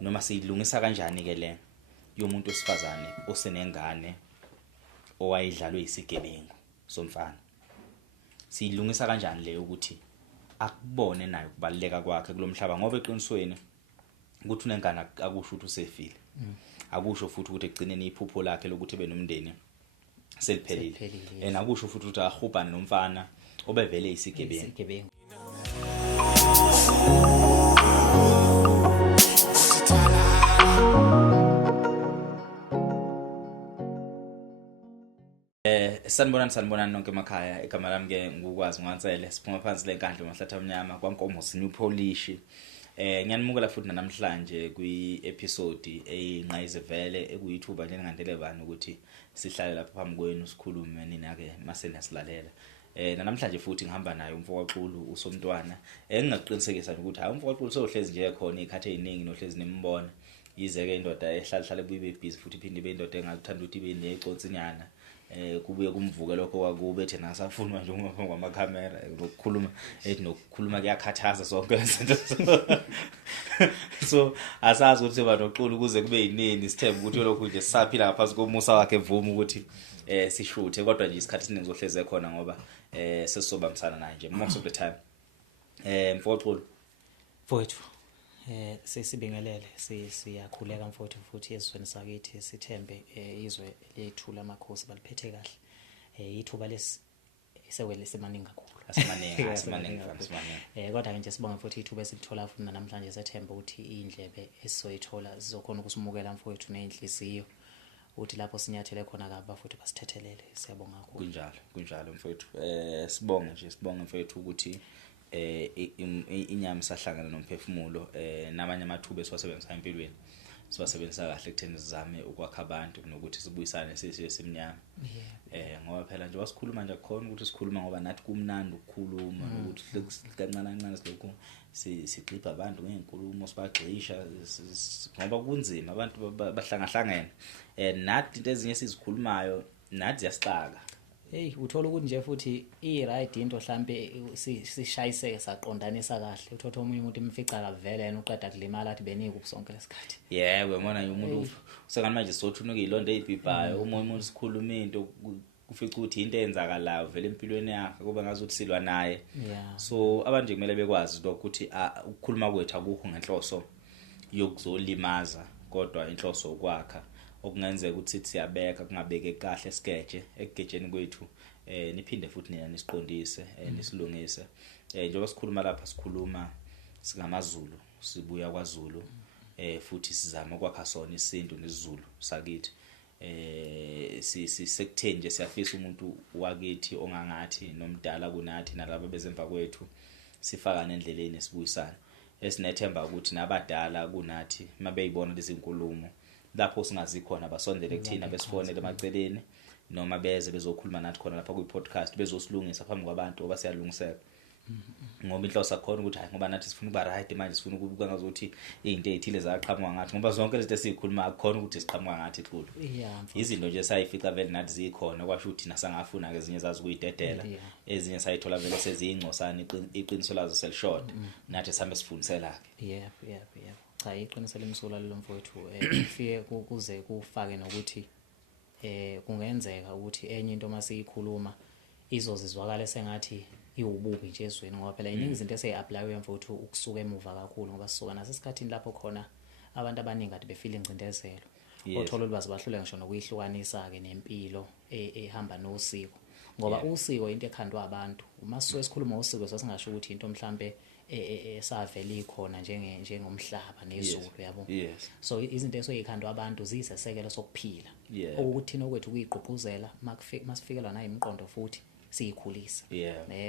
noma siyilungisa kanjani ke le yomuntu wesifazane osenengane owayidlalwe isigebengu somfana. Siyilungisa kanjani le ukuthi akubone naye ukubaleka kwakhe kulomhlaba ngoba eqinisweni ukuthi unengane akusho ukuthi usefile. Akusho futhi ukuthi egcineni iphupho lakhe lokuthi ebe nomndeni seliphelile. Akusho futhi ukuthi ahubhane nomfana obevele isigebengu. Sanibonani nonke emakhaya. Igama lami ke ngukwazi Nwansele. Siphuma phansi lenkandla mahlathi amnyama kwaNkomo New Polish. Ngiyanimukela futhi namhlanje kwi-episode eyinqayizivele ekuyithuba nje ngandele bani ukuthi sihlale lapha phambi kwenu sikhulume nina ke mase niyasilalela. Namhlanje futhi ngihamba naye uMfokaxulu uSomntwana. Ngingaqinisekisa ukuthi hayi uMfokaxulu sohlezi nje khona ikhathe eziningi nohlezi nimbona. Yize ke indoda ehlala ibe busy futhi iphinde ibe indoda engathanda ukuthi ibe neconsinyana. Kubuye kumvuke lokho kwakube ethi nasafuna manje uma phambi kwamakhamera nokukhuluma kuyakhathaza sonke lezinto. So asazi ukuthi banoxulu kuze kube yinini sithemba ukuthi lokho nje sisaphila ngaphansi komusa wakhe evuma ukuthi sishuthe kodwa nje isikhathi esiningi zohleze khona ngoba sesisobambisana naye nje most of the time. Mfokaxulu Mfowethu sesibingelele siyakhuleka mfowethu futhi ezweni sakithi sithembe izwe lethu lamakhosi baliphethe kahle. Ithuba lesewele semaningi kakhulu. Asimaningi. Kodwa nje sibonga futhi ithuba esithola futhi namhlanje sethemba ukuthi indlebe esizoyithola zizokhona ukusimukela mfowethu nezinhliziyo uthi lapho sinyathele khona kaba futhi basithethelele. Siyabonga kakhulu. Kunjalo mfowethu. Sibonga mfowethu ukuthi inyama sahlangana nomphefumulo namanye amathuba esiwasebenzisa empilweni siwasebenzisa kahle ekutheni sizame ukwakha abantu nokuthi sibuyisane sisiwe semnyama. Ngoba phela nje wasikhuluma nje akukhona ukuthi sikhuluma ngoba nathi kumnandi ukukhuluma ukuthi kancane silokhu sigxibha abantu ngezinkulumo sibagxisha ngoba kunzima abantu bahlangahlangene nathi into ezinye sizikhulumayo nathi ziyasixaka. Hey uthola ukuthi nje futhi i-right into mhlambe sishayiseke saqondanisa kahle uthotha omunye umuntu imfica kavele yena uqeda kulimala athi benika ubusonke lesikhathi. Wemona umuntu usengani manje sothuna ukuyilonda ezibhibhayo umuntu sikhuluma into kufica ukuthi into eyenzakalayo vele empilweni yakhe kube ngazuthi silwa naye. So abantu nje kumele bekwazi ukuthi ukukhuluma kwethu akukho ngenhloso yokuzolimaza kodwa inhloso ukwakha okungenzeka ukuthi siyabeka kungabeke kahle sikeje ekugejeni kwethu niphinde futhi nina nisiqondise nisilungise. Njengoba sikhuluma lapha sikhuluma singamaZulu sibuya kwaZulu futhi sizama ukwakha sona isintu nesizulu sakithi. Sekutheni nje siyafisa umuntu wakithi ongangathi nomdala kunathi nalabo bezemva kwethu sifakane endleleni sibuyisana esinethemba ukuthi nabadala kunathi mabeyibona lezi nkulumo lapho singazi khona basondele kuthina besifonele emaceleni noma beze bezokhuluma nathi khona lapha kwi-podcast bezosilungisa phambi kwabantu oba siyalungiseka. Ngoba inhloso akhona ukuthi hayi ngoba nathi sifuna ukuba right manje sifuna ukubuka ngazothi izinto ezithile zaqhamuka ngathi ngoba zonke lezi esikhuluma akukhona ukuthi siqhamuka ngathi kulo. Izinto nje sayifica vele nathi zikhona kwasho ukuthi nasangafuna ke ezinye zazi kuyidedela ezinye sayithola vele sezingcosana iqiniso lazo selishort nathi sambe sifundisela ke. Cha iqiniso lemsula lo mfowethu kufike kuze kufake nokuthi kungenzeka ukuthi enye into masiyikhuluma izozizwakala sengathi iwububi nje ezweni ngoba phela iningi izinto eseyi-apply mfowethu ukusuka emuva kakhulu ngoba sisuka nasesikhathini lapho khona abantu abaningi kade befila ingcindezelo. Othola ulwazi bahlule ngisho nokuyihlukanisa ke nempilo ehamba nosiko ngoba usiko into ekhandwa abantu. Uma sisuke sikhuluma usiko sasingasho ukuthi into mhlambe esavela ikhona njengomhlaba nezulu yabo. So izinto esoyikhandwa abantu ziyisesekelo sokuphila okuthina okwethu kuyigqugquzela masifikelwa nayo imiqondo futhi siyikhulisa.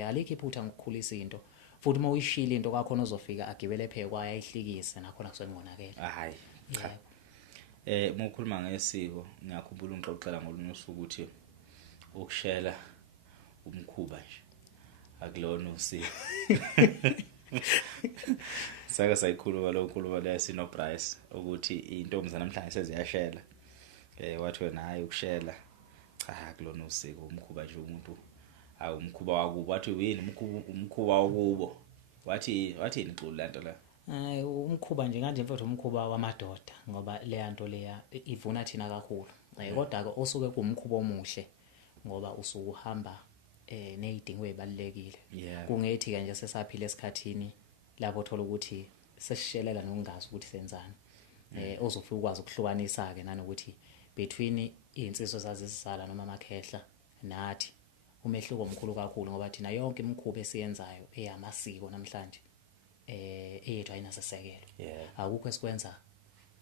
Alikho iphutha ngokukhulisa into futhi uma uyishila into kwakhona uzofika agibele phekwayo ayihlikise nakhona kusengonakela. Hayi cha mokhuluma ngesiko ngiyakhumbula ungixoxela ngolunye usuku ukuthi ukushela umkhuba nje akulona usiko. Saka sayikhuluma lokukhuluma la sino Bryce ukuthi intombi namhlanje seziyashela. Wathi wena hayi ukushela cha kulona usiko umkhuba nje umuntu umkhuba wakubo wathi yini umkhuba wakubo wathi ixulu lanto la Umkhuba nje kanje mfowethu umkhuba wamadoda ngoba le nto leya ivuna thina kakhulu. Kodwa ke osuke kumkhuba omuhle ngoba usuke uhamba nezidingo ezibalekile. Kungethi ke nje sesaphila esikhathini lapho thola ukuthi sesishelela nokungazi ukuthi senzani. Ozofika ukwazi ukuhlukanisa ke nanokuthi between insizwe zazisala noma amakhehla nathi umehluko omkhulu kakhulu ngoba thina yonke imikhuba esiyenzayo eyamasiko namhlanje eyethu ayinasesekelo. Akukho esikwenza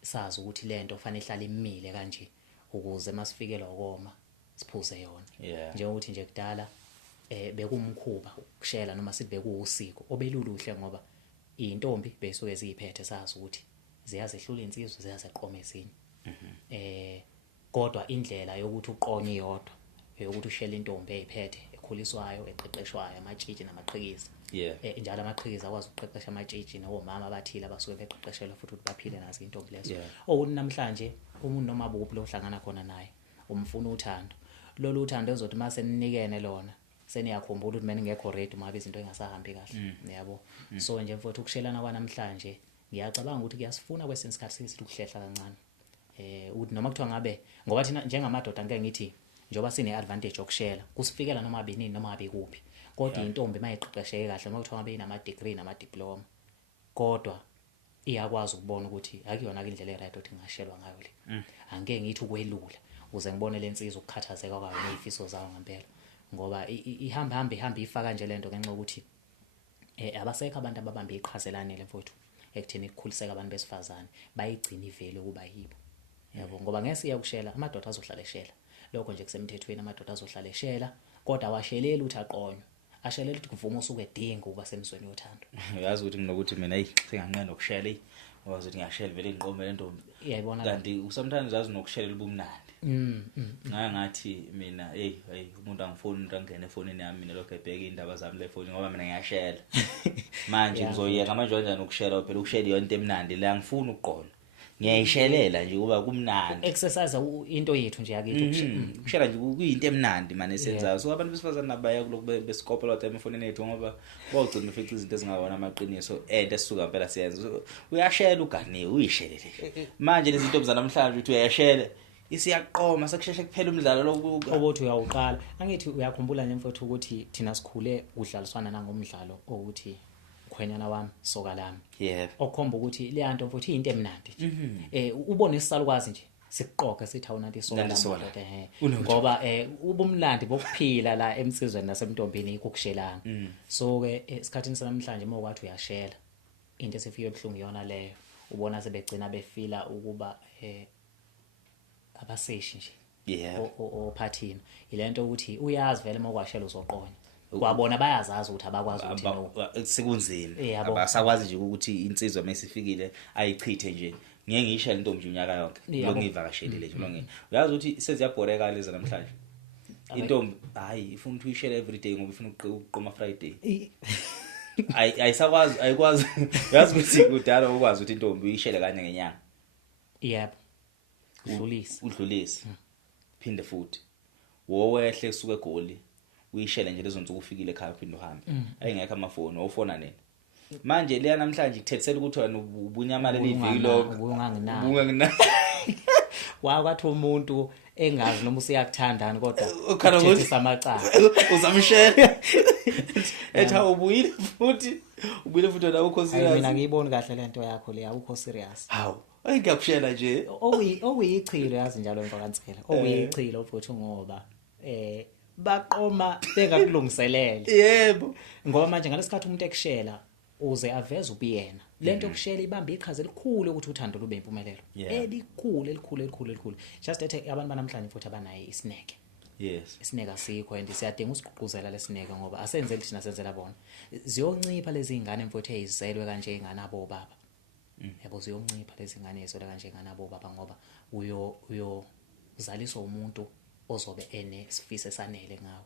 sazi ukuthi lento kufanele ihlale imile kanje ukuze masifikelwa ukoma siphuze yona. Njengokuthi nje kudala bekumkhuba ukushela noma sithi bekuwusiko obeluluhle ngoba intombi besuke ziphethe sazi ukuthi ziyazehlula insizwe ziyazeqoma ezinye. Kodwa indlela yokuthi uqonye iyodwa yokuthi ushela intombi eziphethe ekhuliswayo eqeqeshwayo amatshitshi namaqhikiza. Njalo amaqhikiza akwazi ukuqeqesha amatshitshi nomama abathile abasuke beqeqeshelwa futhi ukuthi baphile nazo intombi lezo. Namhlanje umuntu noma buphi lo hlangana khona naye umfuna uthando. Lolu uthando ezothi mase ninikene lona seniyakhumbula ukuthi mina ngekho ready uma izinto engasahambi kahle. Yabo. So nje mfowethu ukushelana kwanamhlanje ngiyacabanga ukuthi kuyasifuna kwesinye isikhathi sithi ukuhlehla kancane. Uthi noma kuthiwa ngabe ngoba thina njengamadoda ngeke ngithi njoba sine advantage okushela kusifikela noma abinini noma abekuphi. Kodwa intombi mayiqeqesheke kahle noma kuthiwa ngabe inama degree nama diploma kodwa iyakwazi ukubona ukuthi akuyona indlela eright ukuthi ngashelwa ngayo le. Angeke ngithi ukwelula uze ngibone lensizwa ukukhathazeka kwayo nezifiso zayo ngempela ngoba ihamba ifaka nje lento ngenxa ukuthi abasekho abantu ababambe iqhazelane le mfowethu ekutheni ukukhuliseka abantu besifazane bayigcina ivele kuba yibo. Yabo ngoba ngeke ukushela amadoda azohlala eshela lokho nje kusemthethweni amadoda azohlala eshela kodwa awasheleli uthi aqonywe ashelela ukuthi kuvuma usuke edinga ukuba semsweni yothando. Uyazi ukuthi nginokuthi mina senganqena ukushela ngoba uthi ngiyashela vele inqome le ntombi. Iyayibona kanti sometimes uyazi nokushelela ubumnandi. Ngathi mina umuntu angifoni umuntu angene efonini yami mina lokho ebheka indaba zami le phone ngoba mina ngiyashela. Manje ngizoyeka manje kanjani ukushela phela ukushela yonto emnandi la ngifuna ukuqona. Ngiyayishelela nje kuba kumnandi. Exercise into yethu nje yakithi ukushela nje kuyinto emnandi manje esenzayo. So abantu besifazana nabaya kuloko besikopela lot efonini yethu ngoba bawugcina befica izinto ezingawona amaqiniso esisuka impela siyenza. So uyashela uganiwe uyishelele. Manje lezi zinto zanamhlanje uthi uyashela isiyaqoma sekusheshe kuphela umdlalo lokho obothi uyawuqala. Angithi uyakhumbula nje mfowethu ukuthi thina sikhule udlaliswana nangomdlalo ukuthi ukhwenyana wami soka lami. Okukhomba ukuthi le nto mfowethu into emnandi nje. Ubone isisalukwazi nje sikuqoqa sithi awunanti isoka ngoba ubumnandi bokuphila la emsizweni nasemntombini ikukushelana. So ke esikhathini sanamhlanje mawukathi uyashela into esifike ebhlungu yona leyo ubona sebegcina befila ukuba abaseshi nje ophathina ilento ukuthi uyazi vele makwashela uzoqonya kwabona bayazazi ukuthi abakwazi ukuthi no sekunzima abasakwazi nje ukuthi insizwa mesifikile ayichithe nje ngeke ngiyishela intombi unyaka yonke lo ngivakashelile nje lo ngeke uyazi ukuthi seziyabhoreka lezi namhlanje intombi hayi ifuna ukuthi uyishele every day ngoba ifuna ukuqoma Friday ayikwazi uyazi ukuthi kudala ukwazi ukuthi intombi uyishele kanye ngenyanga. Yebo udlulise phinde futhi wowehle suke egoli uyishele nje lezo nsuku ufikile ekhaya uphinde uhambe ayingekho amafoni ofona nini manje leya namhlanje ikuthethisela ukuthi wena ubunyamala leviki lokho ubungangina wakwathi umuntu engazi noma usiyakuthandana kodwa ukhethisa amacala uzamshela etha ubuyile futhi wena ukho serious. Mina ngiyibona kahle lento yakho le awukho serious. Hawu ayingakushela nje okuyichilo yazi njalo emfakansela okuyichilo futhi ngoba baqoma bengakulungiselele. Yebo ngoba manje ngalesikhathi umuntu ekushela uze aveze ubiyena lento kushela ibamba iqhaza elikhulu ukuthi uthando lube impumelelo elikhulu just ethe abantu banamhlanje futhi abanayo isineke. Isineke asikho and siyadinga usiqhuquzela lesineke ngoba asenzele thina senzela bona ziyoncipha lezi ingane mfowethu ezizelwe kanje inganabo baba. Yabo ziyoncipha lezi ingane ezizelwe kanje inganabo baba ngoba uzaliswa umuntu ozobe sifiso esanele ngawo.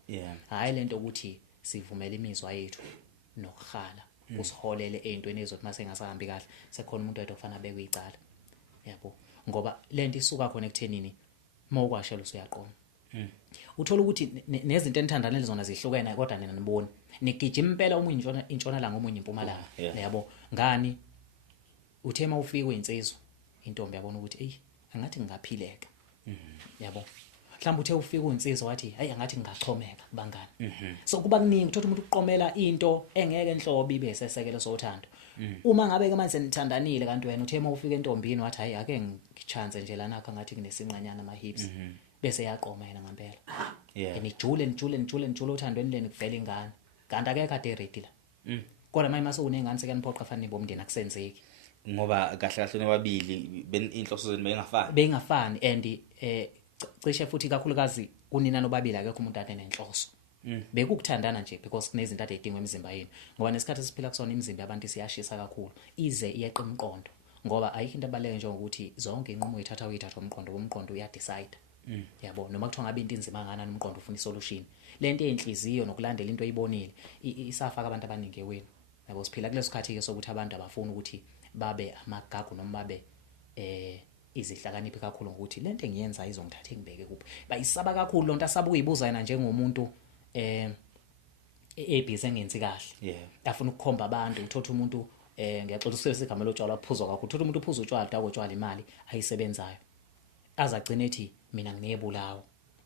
Hayi lento ukuthi sivumela imizwa yethu nokukhala usiholele ezintweni ezothi mase ngasahambi kahle sekhona umuntu oyedwa ofana bekuyicala. Yabo ngoba lento isuka khona ekuthenini mawukwashela usuyaqoma. Uthola ukuthi nezinto enithandanele zona zihlukene kodwa nina nibona nigijima impela omunye intshonalanga omunye impumalanga. Yabo ngani uthe mawufika uyinsizwa intombi yabona ukuthi ey angathi ngingaphileka yabo mhlawumbe uthe ufika uyinsizwa wathi hey angathi ngingachomeka bangani so kuba kuningi uthatha umuntu uqomela into engeke enhlobo ibe sesekelo sothando uma ngabe ke manje nithandanile kanti wena uthe mawufika entombini wathi hayi ake ngichance nje lana akha ngathi kunesinqanyana ama hips bese yaqoma yena ngempela nijule uthandweni leni kuvela ingane kanti akekho ade ready la kodwa manje mase unengane sekaniphoqa fanele bomndeni akusenzeki ngoba kahle kahle nobabili inhloso zenu bengafani and cishe futhi kakhulukazi kunina nobabili akekho umuntu ade nenhloso bekukuthandana nje because kunezinto ade idinga emizimba yenu ngoba nesikhathi siphila kusona imizimba yabantu siyashisa kakhulu ize iyeqa umqondo ngoba ayikho into abaleke njengokuthi zonke inqumo uyithatha umqondo uya decide yabo noma kuthiwa ngabe into inzima ngana nomqondo ufuna isolution lento yenhliziyo nokulandela into oyibonile isafaka abantu abaningi ewenu yabo siphila kulesikhathi ke sokuthi abantu abafuna ukuthi babe amagagu noma babe izihlakaniphi kakhulu ngokuthi lento engiyenza izongithatha ngibeke kuphi bayisaba kakhulu lonto asaba uyibuza yena njengomuntu ebhizi engenzi kahle afuna ukukhomba abantu uthatha umuntu ngiyaxoxa usebenzisa igama lotshwala waphuzwa kakhulu uthatha umuntu uphuza utshwala utshwala imali ayisebenzayo azagcina ethi mina nginebulawo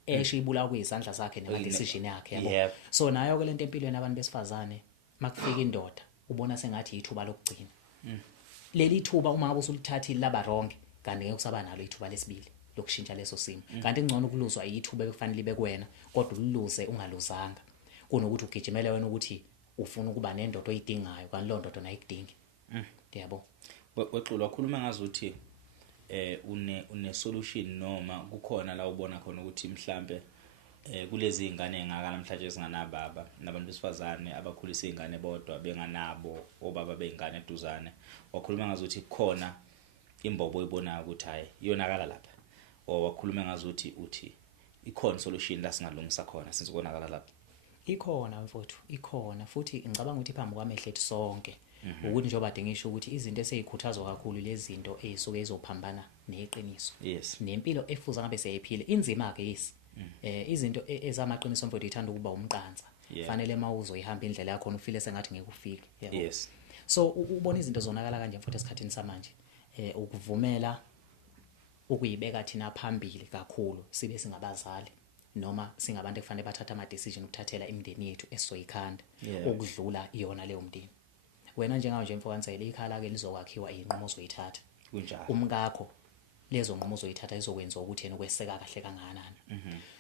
esho ibulawo kuyizandla zakhe nema decision yakhe yabo so nayo ke lento empilweni abantu besifazane makufika indoda ubona sengathi ithuba lokugcina leli thuba uma ngabe usulithathile laba wrong kanti ngeke usaba nalo ithuba lesibili lokushintsha leso simo kanti ingcono ukuluzwa ithuba ekufanele libe kuwena kodwa uluze ungaluzanga kunokuthi ugijimele wena ukuthi ufuna ukuba nendodo oyidingayo kanti lo ndodo ayikudingi yabo wequlu wakhuluma ngazuthi une solution noma kukhona la ubona khona ukuthi mhlambe kulezi ingane engaka namhlanje ezinganababa nabantu besifazane abakhulisa izingane bodwa benganabo obaba beingane eduzane wakhuluma ngazuthi kukhona imbobo oyibona ukuthi hayi iyonakala lapha wakhuluma ngazuthi uthi ikhona solution la singalungisa khona since konakala lapha ikhona mfowethu ikhona futhi ngicabanga ukuthi phambi kwamehle ethi sonke ukuthi njengoba ngisho ukuthi izinto eseyikhuthazwa kakhulu lezi zinto ezisuke ezophambana neqiniso nempilo efuza ngabe seyiphile inzima ke yisi izinto ezamaqiniso mfowethu ithanda ukuba umqanza fanele mawuzo ihamba indlela yakho ufile sengathi ngeke ufike yabo so ubona izinto zonakala kanje mfowethu esikhathini samanje ukuvumela ukuyibeka thina phambili kakhulu sibe singabazali noma singabantu ekufanele bathatha ama decision ukuthathela imindeni yethu esizoyikhanda ukudlula iyona leyo mndeni wena njengawe nje mfokansele ikhala ke lizokwakhiwa inqumo ozoyithatha kunjalo umngakho lezo nqumo ozoyithatha izokwenza ukuthi yena ukweseka kahle kangakanani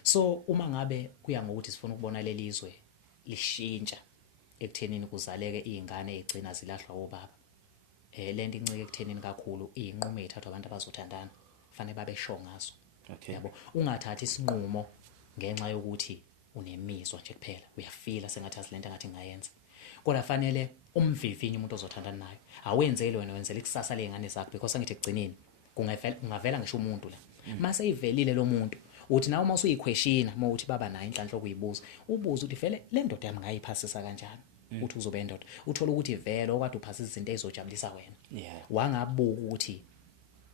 so uma ngabe kuya ngokuthi sifuna ukubona lelizwe lishintsha ekuthenini kuzaleke izingane ezigcina zilahlwa obaba lento incike ekuthenini kakhulu inqumo ezithathwa abantu abazothandana fanele babe sho ngazo yabo ungathathi isinqumo ngenxa yokuthi unemizwa nje kuphela uyafila sengathi azilento ngathi ngayenza kodwa fanele umvivinye umuntu ozothandana nayo awenzele wena wenzele ikusasa lezingane zakho because angithi egcineni kungavela ngisho umuntu la mase ivelile lo muntu uthi nawe mase uyiquestion uma uthi baba nayo inhlanhla okuyibuza ubuza uthi vele le ndoda yami ngayiphasisa kanjani uthi uzobe indoda uthola ukuthi vele okade uphasa izinto ezojabulisa wena wangabuka ukuthi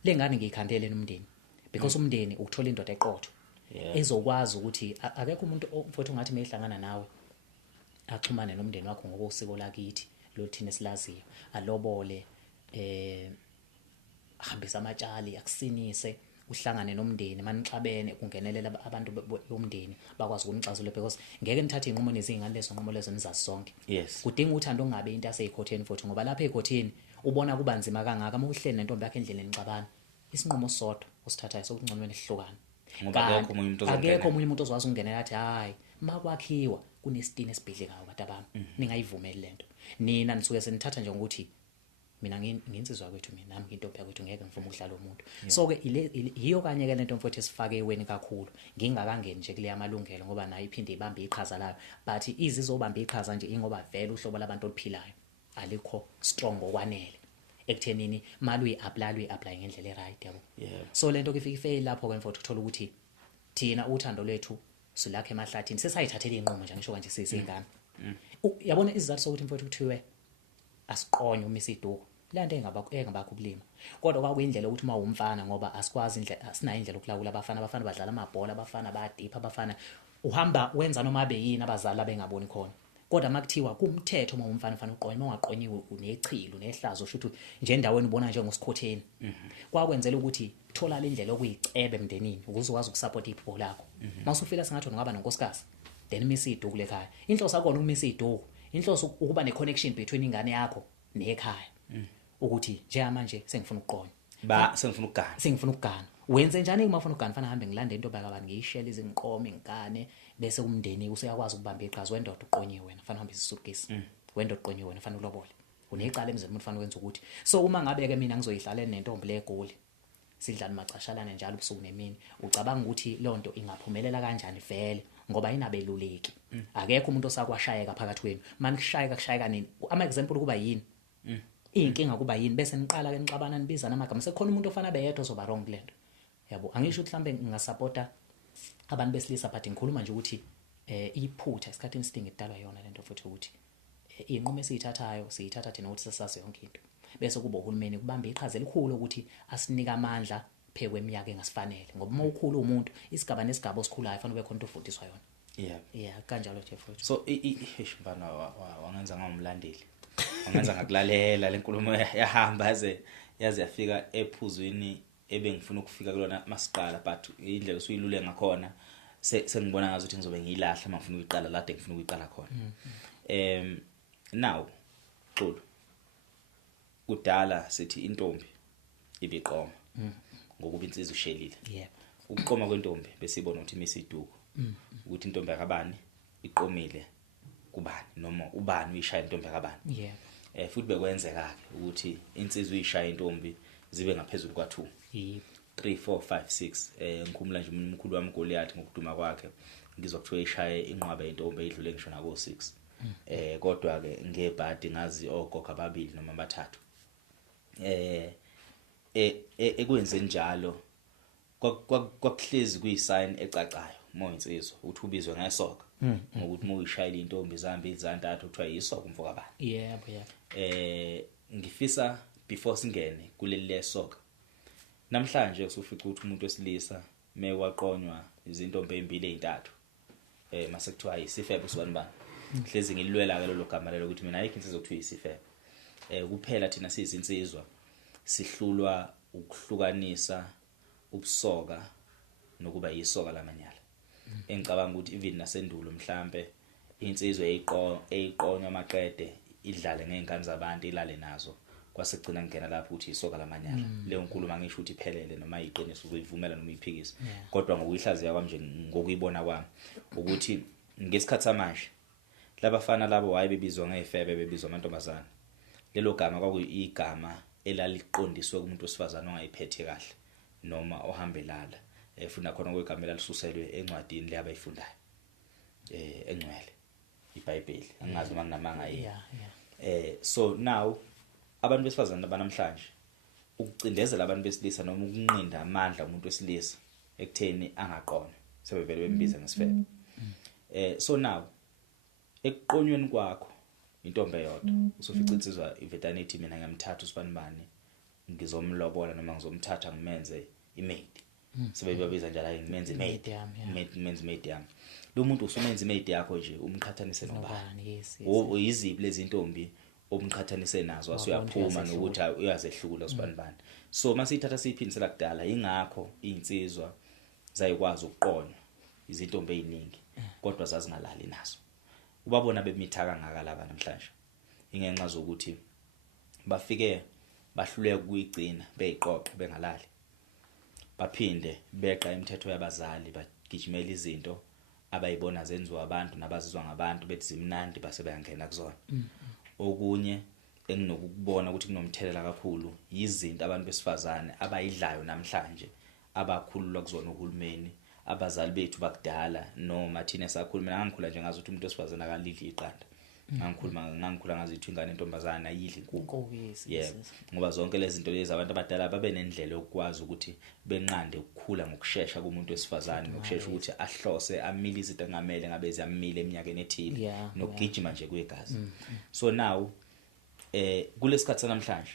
lengane ngiyikhandele nomndeni because umndeni ukuthola indoda eqotho ezokwazi ukuthi akekho umuntu mfowethu ngathi mehlangana nawe axhumane nomndeni wakho ngokosiko lakithi lo thina esilaziyo alobole hambisa amatshali akusinise uhlangane nomndeni manixabene kungenelela abantu bomndeni bakwazi ukunixazula because ngeke nithathe inqumo nezingane lezo nqumo lezo nizazi sonke kudinga uthando ungabe into yaseyikhotheni futhi ngoba lapha ekhotheni ubona kuba nzima kangaka uma uhleli nentombi yakhe endleleni nixabana isinqumo sodwa usithathayo sokungconweni ehlukana ngoba akekho omunye umuntu ozwazi ungenela athi hayi makwakhiwa kunesitini esibhidlekayo kade abantu ningayivumeli lento nina nisuke senithatha nje ukuthi mina nginsizwa kwethu mina nami intombi yakwethu ngeke ngivume ukudlala umuntu so ke iyo kanye ke lento mfowethu esifake eweni kakhulu ngingakangeni nje kule yamalungelo ngoba nayo iphinde ibambe iqhaza layo but izizobamba iqhaza nje ingoba vele uhlobo labantu oluphilayo alikho strong okwanele ekuthenini mali uyi-apply ngendlela e-right yabo so lento ke ifike ife lapho ke mfowethu uthola ukuthi thina uthando lwethu silakhe emahlathini sesayithathela inqumo nje ngisho kanje sisizingane yabona izizathu sokuthi mfowethu kuthiwe asiqonye umisa iduku lento engabakho ukulima kodwa kwakuyindlela ukuthi uma umfana ngoba asikwazi indlela asinayo indlela yokulawula abafana badlala amabhola abafana bayadipha abafana uhamba wenza noma abe yini abazali abengaboni khona kodwa makuthiwa kumthetho uma umfana ufana uqonye uma ungaqonyiwe unechilo nehlazo usho ukuthi nje endaweni ubona nje ngosikhotheni kwakwenzela ukuthi thola le ndlela okuyicebe emndenini ukuze ukwazi ukusupport iphupho lakho masufila sengathi ungaba nonkosikazi then misa iduku lekhaya inhloso akona ukumisa iduku inhloso ukuba ne connection between ingane yakho nekhaya ukuthi njengamanje sengifuna ukuqonya sengifuna ukugana wenze njani uma ufuna ukugana fana hambe ngilande into bakabani ngiyishela izinqomo ingane bese umndeni useyakwazi ukubamba iqhaza wendoda uqonyiwe wena fana hamba isisuitcase wendoda uqonyiwe wena fana ulobole unecala emzini umuntu fana wenza ukuthi so uma ngabe ke mina ngizoyihlalela nentombi legoli sidlala macashalana njalo ubusuku nemini ucabanga ukuthi lonto ingaphumelela kanjani vele ngoba inabeluleki akekho umuntu osakwashayeka phakathi kwenu manikushayeka nini ama example kuba yini inkinga kuba yini bese niqala ke nixabana nibizana amagama sekhona umuntu ofana beyedwa ozoba wrong lento yabo angisho ukuthi mhlambe ngingasupporta abantu besilisa but ngikhuluma nje ukuthi iphutha isikhathini sidinga idalwa yona lento futhi ukuthi inqumo esiyithathayo siyithatha thina ukuthi sasazi yonke into bese kuba uhulumeni kubamba iqhaza elikhulu ukuthi asinika amandla phekwe iminyaka engasifanele ngoba uma ukhulu umuntu isigaba nesigaba osikhulayo fanele ube khona into ofundiswa yona kanjalo nje futhi so mfana wangenza ngomlandeli wangenza ngakulalela lenkulumo yahamba yaze yafika ephuzwini ebengifuna ukufika kulona masiqala but indlela usuyilule ngakhona sengibona ngazi ukuthi ngizobe ngiyilahla mangifuna ukuyiqala lade ngifuna ukuyiqala khona now Xulu kudala sithi intombi ibiqoma ngokuba insizwe ushelile ukuqoma kwentombi bese ibona ukuthi imisiduko ukuthi intombi yakabani iqomile kubani noma ubani uyishaya intombi yakabani futhi bekwenzeka ke ukuthi insizwe uyishaya intombi zibe ngaphezulu kwa2 3 4 5 6 ngikhumula nje umkhulu wami Goliath ngokuduma kwakhe ngizwa kuthiwa ishaye inqwaba yentombi edlule ngisho nako 6 kodwa ke ngebhadi ngazi ogogo ababili noma abathathu ekwenze njalo kwakuhlezi kuyisign ecacayo moyinsizwa uthi ubizwe ngesoka ngokuthi moyishayile intombi zambili zantathu kuthiwa yisoka umfoka bani yebo ngifisa before singene kuleli lesoka namhlanje usufica ukuthi umuntu wesilisa mekwaqonywa izintombi ezimbili ezintathu mase kuthiwa yisifebe usibani bani hlezi ngilwela ke lelo gama lelo ukuthi mina ayikho insizwa kuthiwa yisifebe kuphela thina siyizinsizwa sihlulwa ukuhlukanisa ubusoka nokuba yisoka lamanyala engicabanga ukuthi even nasendulo mhlambe insizwe eyiqonywa amaqede idlale ngezingane zabantu ilale nazo kwasekugcina ngena lapho ukuthi isoka lamanyala leyo nkulumo angisho ukuthi iphelele noma iqiniso uzoyivumela noma iphikise kodwa ngokuyihlaziya kwami nje ngokuyibona kwami ukuthi ngesikhathi samanje labafana labo hayi bebizwa ngezifebe bebizwa amantombazana lelo gama kwakuyigama elaliqondiswe kumuntu osifazana ongayiphethe kahle noma ohambelala efuna khona kwegama elisuselwe encwadini le abayifundayo engcwele iBhayibheli angazi uma nginamanga yini so now abantu besifazana banamhlanje ukucindezela abantu besilisa noma ukunqinda amandla umuntu wesilisa ekutheni angaqona sebevele bembiza ngesifebe so now ekuqonyweni kwakho intombi eyodwa usofica insizwa ivetanithi mina ngiyamthatha usibanibani ngizomlobola noma ngizomthatha ngimenze imaid sebebabiza njalo ngimenze imaid menze imaid yami lo muntu usumenza imaid yakho nje umqhathanise nobani yizibi lezi intombi omqhathanise nazo asuyaphuma nokuthi uyazehlula usibanibani so masithatha siyiphindisela kudala ingakho insizwa zayikwazi ukuqonywa izintombi eziningi kodwa zazingalali nazo ubabona bemithaka ngakalaba namhlanje ingenxa zokuthi bafike bahluleke ukuyigcina beyiqoqe bengalali baphinde beqa imithetho yabazali bagijimela izinto abayibona zenziwa abantu nabazizwa ngabantu bethi zimnandi base bayangena kuzona okunye enginokubona ukuthi kunomthelela kakhulu yizinto abantu besifazane abayidlayo namhlanje abakhululwa kuzona uhulumeni abazali bethu bakudala noma thina sakhuluma ngangikhula nje ngazi ukuthi umuntu osifazana akalidli iqanda ngangikhula ngazi ukuthi ingane entombazana ayidli inkukhu ngoba zonke lezi zinto lezi abantu abadala babe nendlela yokwazi ukuthi benqande ukukhula ngokusheshsha kumuntu wesifazane ngokusheshsha ukuthi ahlose amile izinto engamele ngabe ezamile eminyakeni ethile nokugijima nje kwegazi so now kulesikhathi sanamhlanje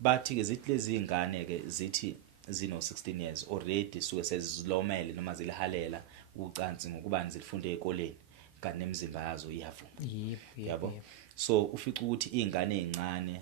bathi ke zithi lezi ingane ke zithi zino 16 years already suke sezilomele noma zilihalela ucansi ngokubani zilifunde ezikoleni kanti nemizimba yazo iyavuma. Yebo. So ufica ukuthi izingane ezincane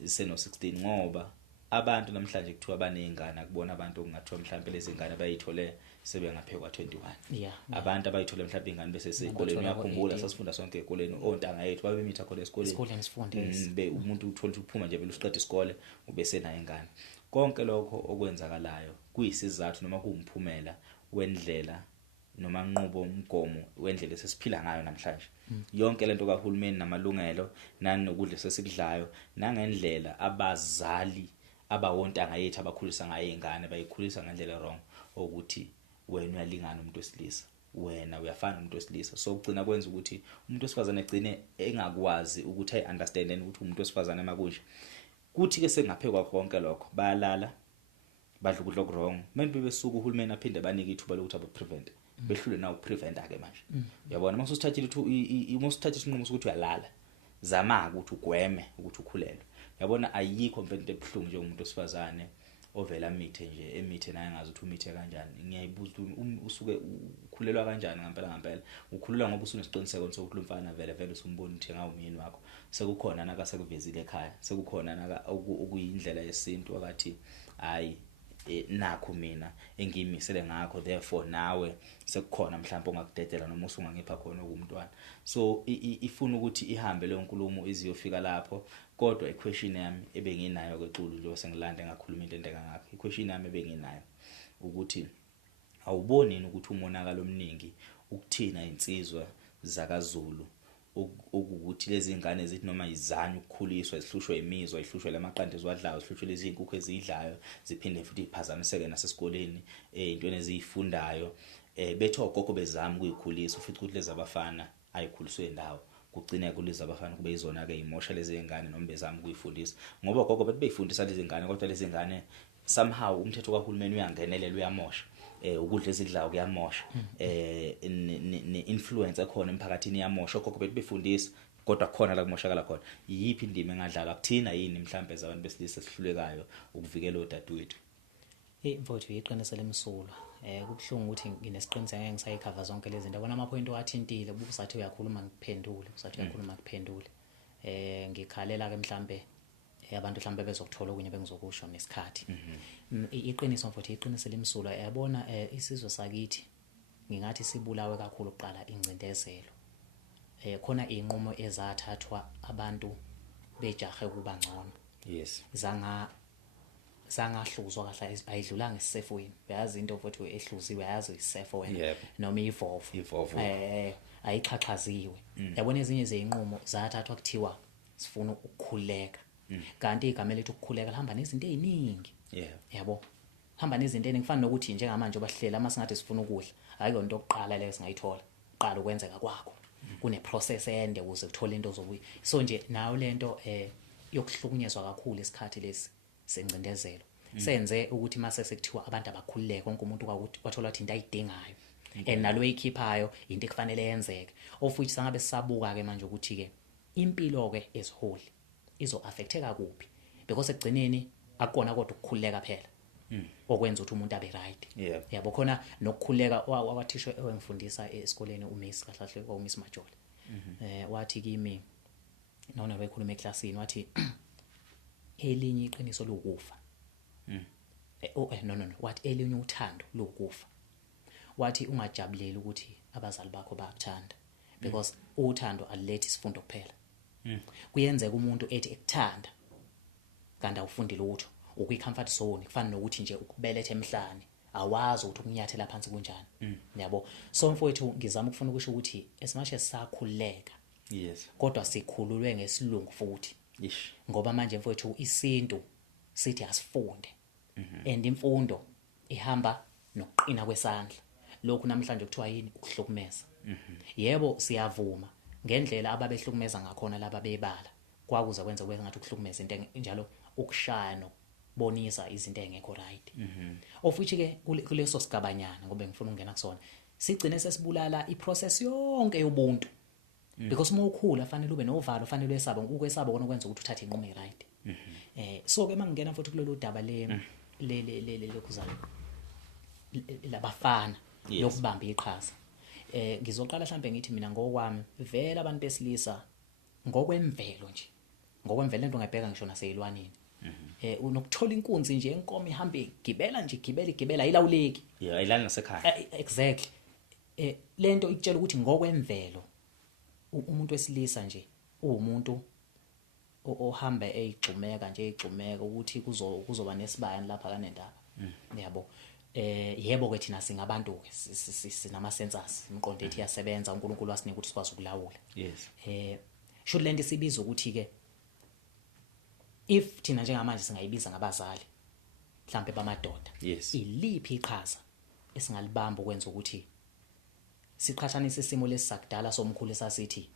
ziseno 16 ngoba abantu namhlanje kuthiwa banezingane akubona abantu okungathiwa mhlawumbe lezi zingane bayithole sebengaphe kwa 21. Abantu abayithole mhlawumbe ingane bese sekoleni uyakhumbula sasifunda sonke ekoleni ontanga yethu babemitha khona esikoleni sifundisa umuntu uthola uphuma nje vele usiqeda isikole ubese nayo ingane. Konke lokho okwenzakalayo kuyisizathu noma kuwumphumela wendlela noma nqubo umgomo wendlela esesiphila ngayo namhlanje. Yonke lento kaHulumeni namalungelo nanokudla sesikudlayo nangendlela abazali abawontanga yethu abakhulisa ngayo izingane bayikhulisa ngendlela wrong ukuthi wena uyalingana umuntu wesilisa wena uyafana umuntu wesilisa. So ugcina kwenza ukuthi umuntu wesifazane egcine engakwazi ukuthi understand ukuthi umuntu wesifazane emakunje. Kuthi ke sengaphekwa konke lokho bayalala badla ukudla wrong manje bebesuka uHulumeni aphinde banike ithuba lokuthi aba prevent behlule na ukupreventa ke manje. Uyabona mase usithathile usithatha isinqumo sokuthi uyalala zama ukuthi ugweme ukuthi ukhulelwe. Yabona ayikho mfethu ebuhlungu nje umuntu wesifazane ovela mithe nje emithe naye ngazi ukuthi umithe kanjani. Ngiyayibuza usuke ukhulelwa kanjani ngempela ukhulelwa ngoba usunesiqiniseko sokuthi umfana vele usumbona ukuthi ngawumyeni wakho. Sekukhona naka sekuvezile ekhaya sekukhona naka okuyindlela yesintu akathi hayi nakho mina engiyimisele ngakho therefore nawe sekukhona mhlawumbe ongakudedela noma usungangipha khona okumntwana. So ifuna ukuthi ihambe le nkulumo iziyofika lapho. Kodwa iquestion yami ebenginayo kweXulu nje sengilanda ngakhuluma into engakho. Iquestion yami ebenginayo ukuthi awuboni yini ukuthi umonakalo omningi ukuthina insizwa zakaZulu ukuthi lezi ingane zithi noma izanya ukukhuliswa zihlushwe imizwa ihlushwe lamaqanda ezwadlayo zihlushwe lezi inkukhu ezidlayo ziphinde futhi iphazamiseke nasesikoleni intweni ezifundayo bethi ogogo bezama ukuyikhulisa ufica ukuthi lezi abafana ayikhuliswe indawo kugcina kulezi abafana kube izona ke imosha lezi ingane noma bezama ukuyifundisa ngoba ogogo bethi beyifundisa lezi ingane kodwa lezi ingane somehow umthetho kaHulumeni uyangenelela uyamosha ukudla ezidlayo kuyamosha ne-influence ekhona emphakathini iyamosha ogogo bethi befundisa kodwa khona la kumoshakala khona. Yiphi indima engadlalwa kuthina yini mhlawumbe zabantu besilisa sihlulekayo ukuvikela odadewethu? Mfowethu iqiniso lemsulwa kubhlungu ukuthi nginesiqiniseko ngeke ngisayikhava zonke lezi zinto. Yabona ama-point owathintile ubusathi uyakhuluma ngikuphendule ngikhalela ke mhlawumbe abantu mhlawumbe bezokuthola okunye bengizokusho nesikhathi. Iqiniso mfowethu iqiniso lemsulwa yabona isizwe sakithi ngingathi sibulawe kakhulu ukuqala ingcindezelo. Khona inqumo ezathathwa abantu bejahe kuba ngcono. Yes. Zangahluzwa kahle ayidlulanga isifweni. Uyazi into mfowethu ehluziwe yazi isifo wena noma ivovo. Ayixhaxhaziwe. Yabona ezinye zeinqumo zathathwa kuthiwa sifuna ukukhuleka. Kanti igama lethu ukukhuleka lihamba nezinto eziningi. Yabo. Hamba nezinto eziningi kufana nokuthi njengamanje obahlela ama singathi sifuna ukudla ayikho into oqala le singayithola. Qala ukwenzeka kwakho. Kune process ende ukuze uthole into ozobuya. So nje nayo lento yokuhlukunyezwa kakhulu isikhathi lesi sengcindezelo senze ukuthi mase sekuthiwa abantu abakhululeke wonke umuntu kwathola ukuthi into ayidingayo nalo eyikhiphayo into ekufanele yenzeke ofuthi sangabe sisabuka ke manje ukuthi ke impilo ke eziholi izo affecteka kuphi because ekugcineni akukona kodwa ukukhululeka phela okwenza ukuthi umuntu abe right. Yabo khona nokukhululeka wakathisha ewengifundisa esikoleni uMiss kahlahle uMiss Majole. Wathi kimi nona bekhuluma eklasini wathi elinye iqiniso lokufa. No wathi elinye uthando lokufa. Wathi ungajabuleli ukuthi abazali bakho bayakuthanda because uthando alilethi isifundo kuphela. Kuyenzeka umuntu ethi ekuthanda kanti awufundile utho ukuyicomfort zone kufana nokuthi nje ukubeletha emhlane awazi ukuthi ukunyathela phansi kunjani. Yabo so mfowethu ngizama ukufuna ukusho ukuthi esimashe sakhuleka kodwa sikhululwe ngesilungu futhi ngoba manje mfowethu isintu sithi asifunde and imfundo ihamba nokuqina kwesandla lokhu namhlanje kuthiwa yini ukuhlukumeza. Yebo siyavuma ngendlela ababehlukumeza ngakhona laba bebala kwakuza kwenza kube ngathi ukuhlukumeza into njalo ukushaya nokubonisa izinto engekho right. Ofuthi ke kuleso sigabanyana ngoba ngifuna ukungena kusona sigcine sesibulala iprocess yonke yobuntu because uma ukhula fanele ube novalo fanele esaba ukwesaba kona kwenza ukuthi uthathe inqumo right. So ke mangena futhi kulolu daba le lokuzala labafana lokubamba iqhaza ngizoqala mhlambe ngithi mina ngokwami vele abantu besilisa ngokwemvelo nje ngokwemvelo lento ngayibheka ngisho naseyilwaneni unokuthola inkunzi nje enkomo ihambe igibela nje igibela ayilawuleki ayilali nasekhaya exactly lento ikutshela ukuthi ngokwemvelo umuntu wesilisa nje umuntu ohamba eyigxumeka ukuthi kuzoba nesibaya lapha kanendaba yabo yebo ke thina singabantu ke sinama sensors imqondo ethi yasebenza uNkulunkulu wasinika ukuthi sikwazi ukulawula yes sho lento sibiza ukuthi ke if thina njengamanje singayibiza ngabazali mhlambe bamadoda yes iliphi iqhaza esingalibamba ukwenza ukuthi siqhathanise isimo lesakudala somkhulu esasithi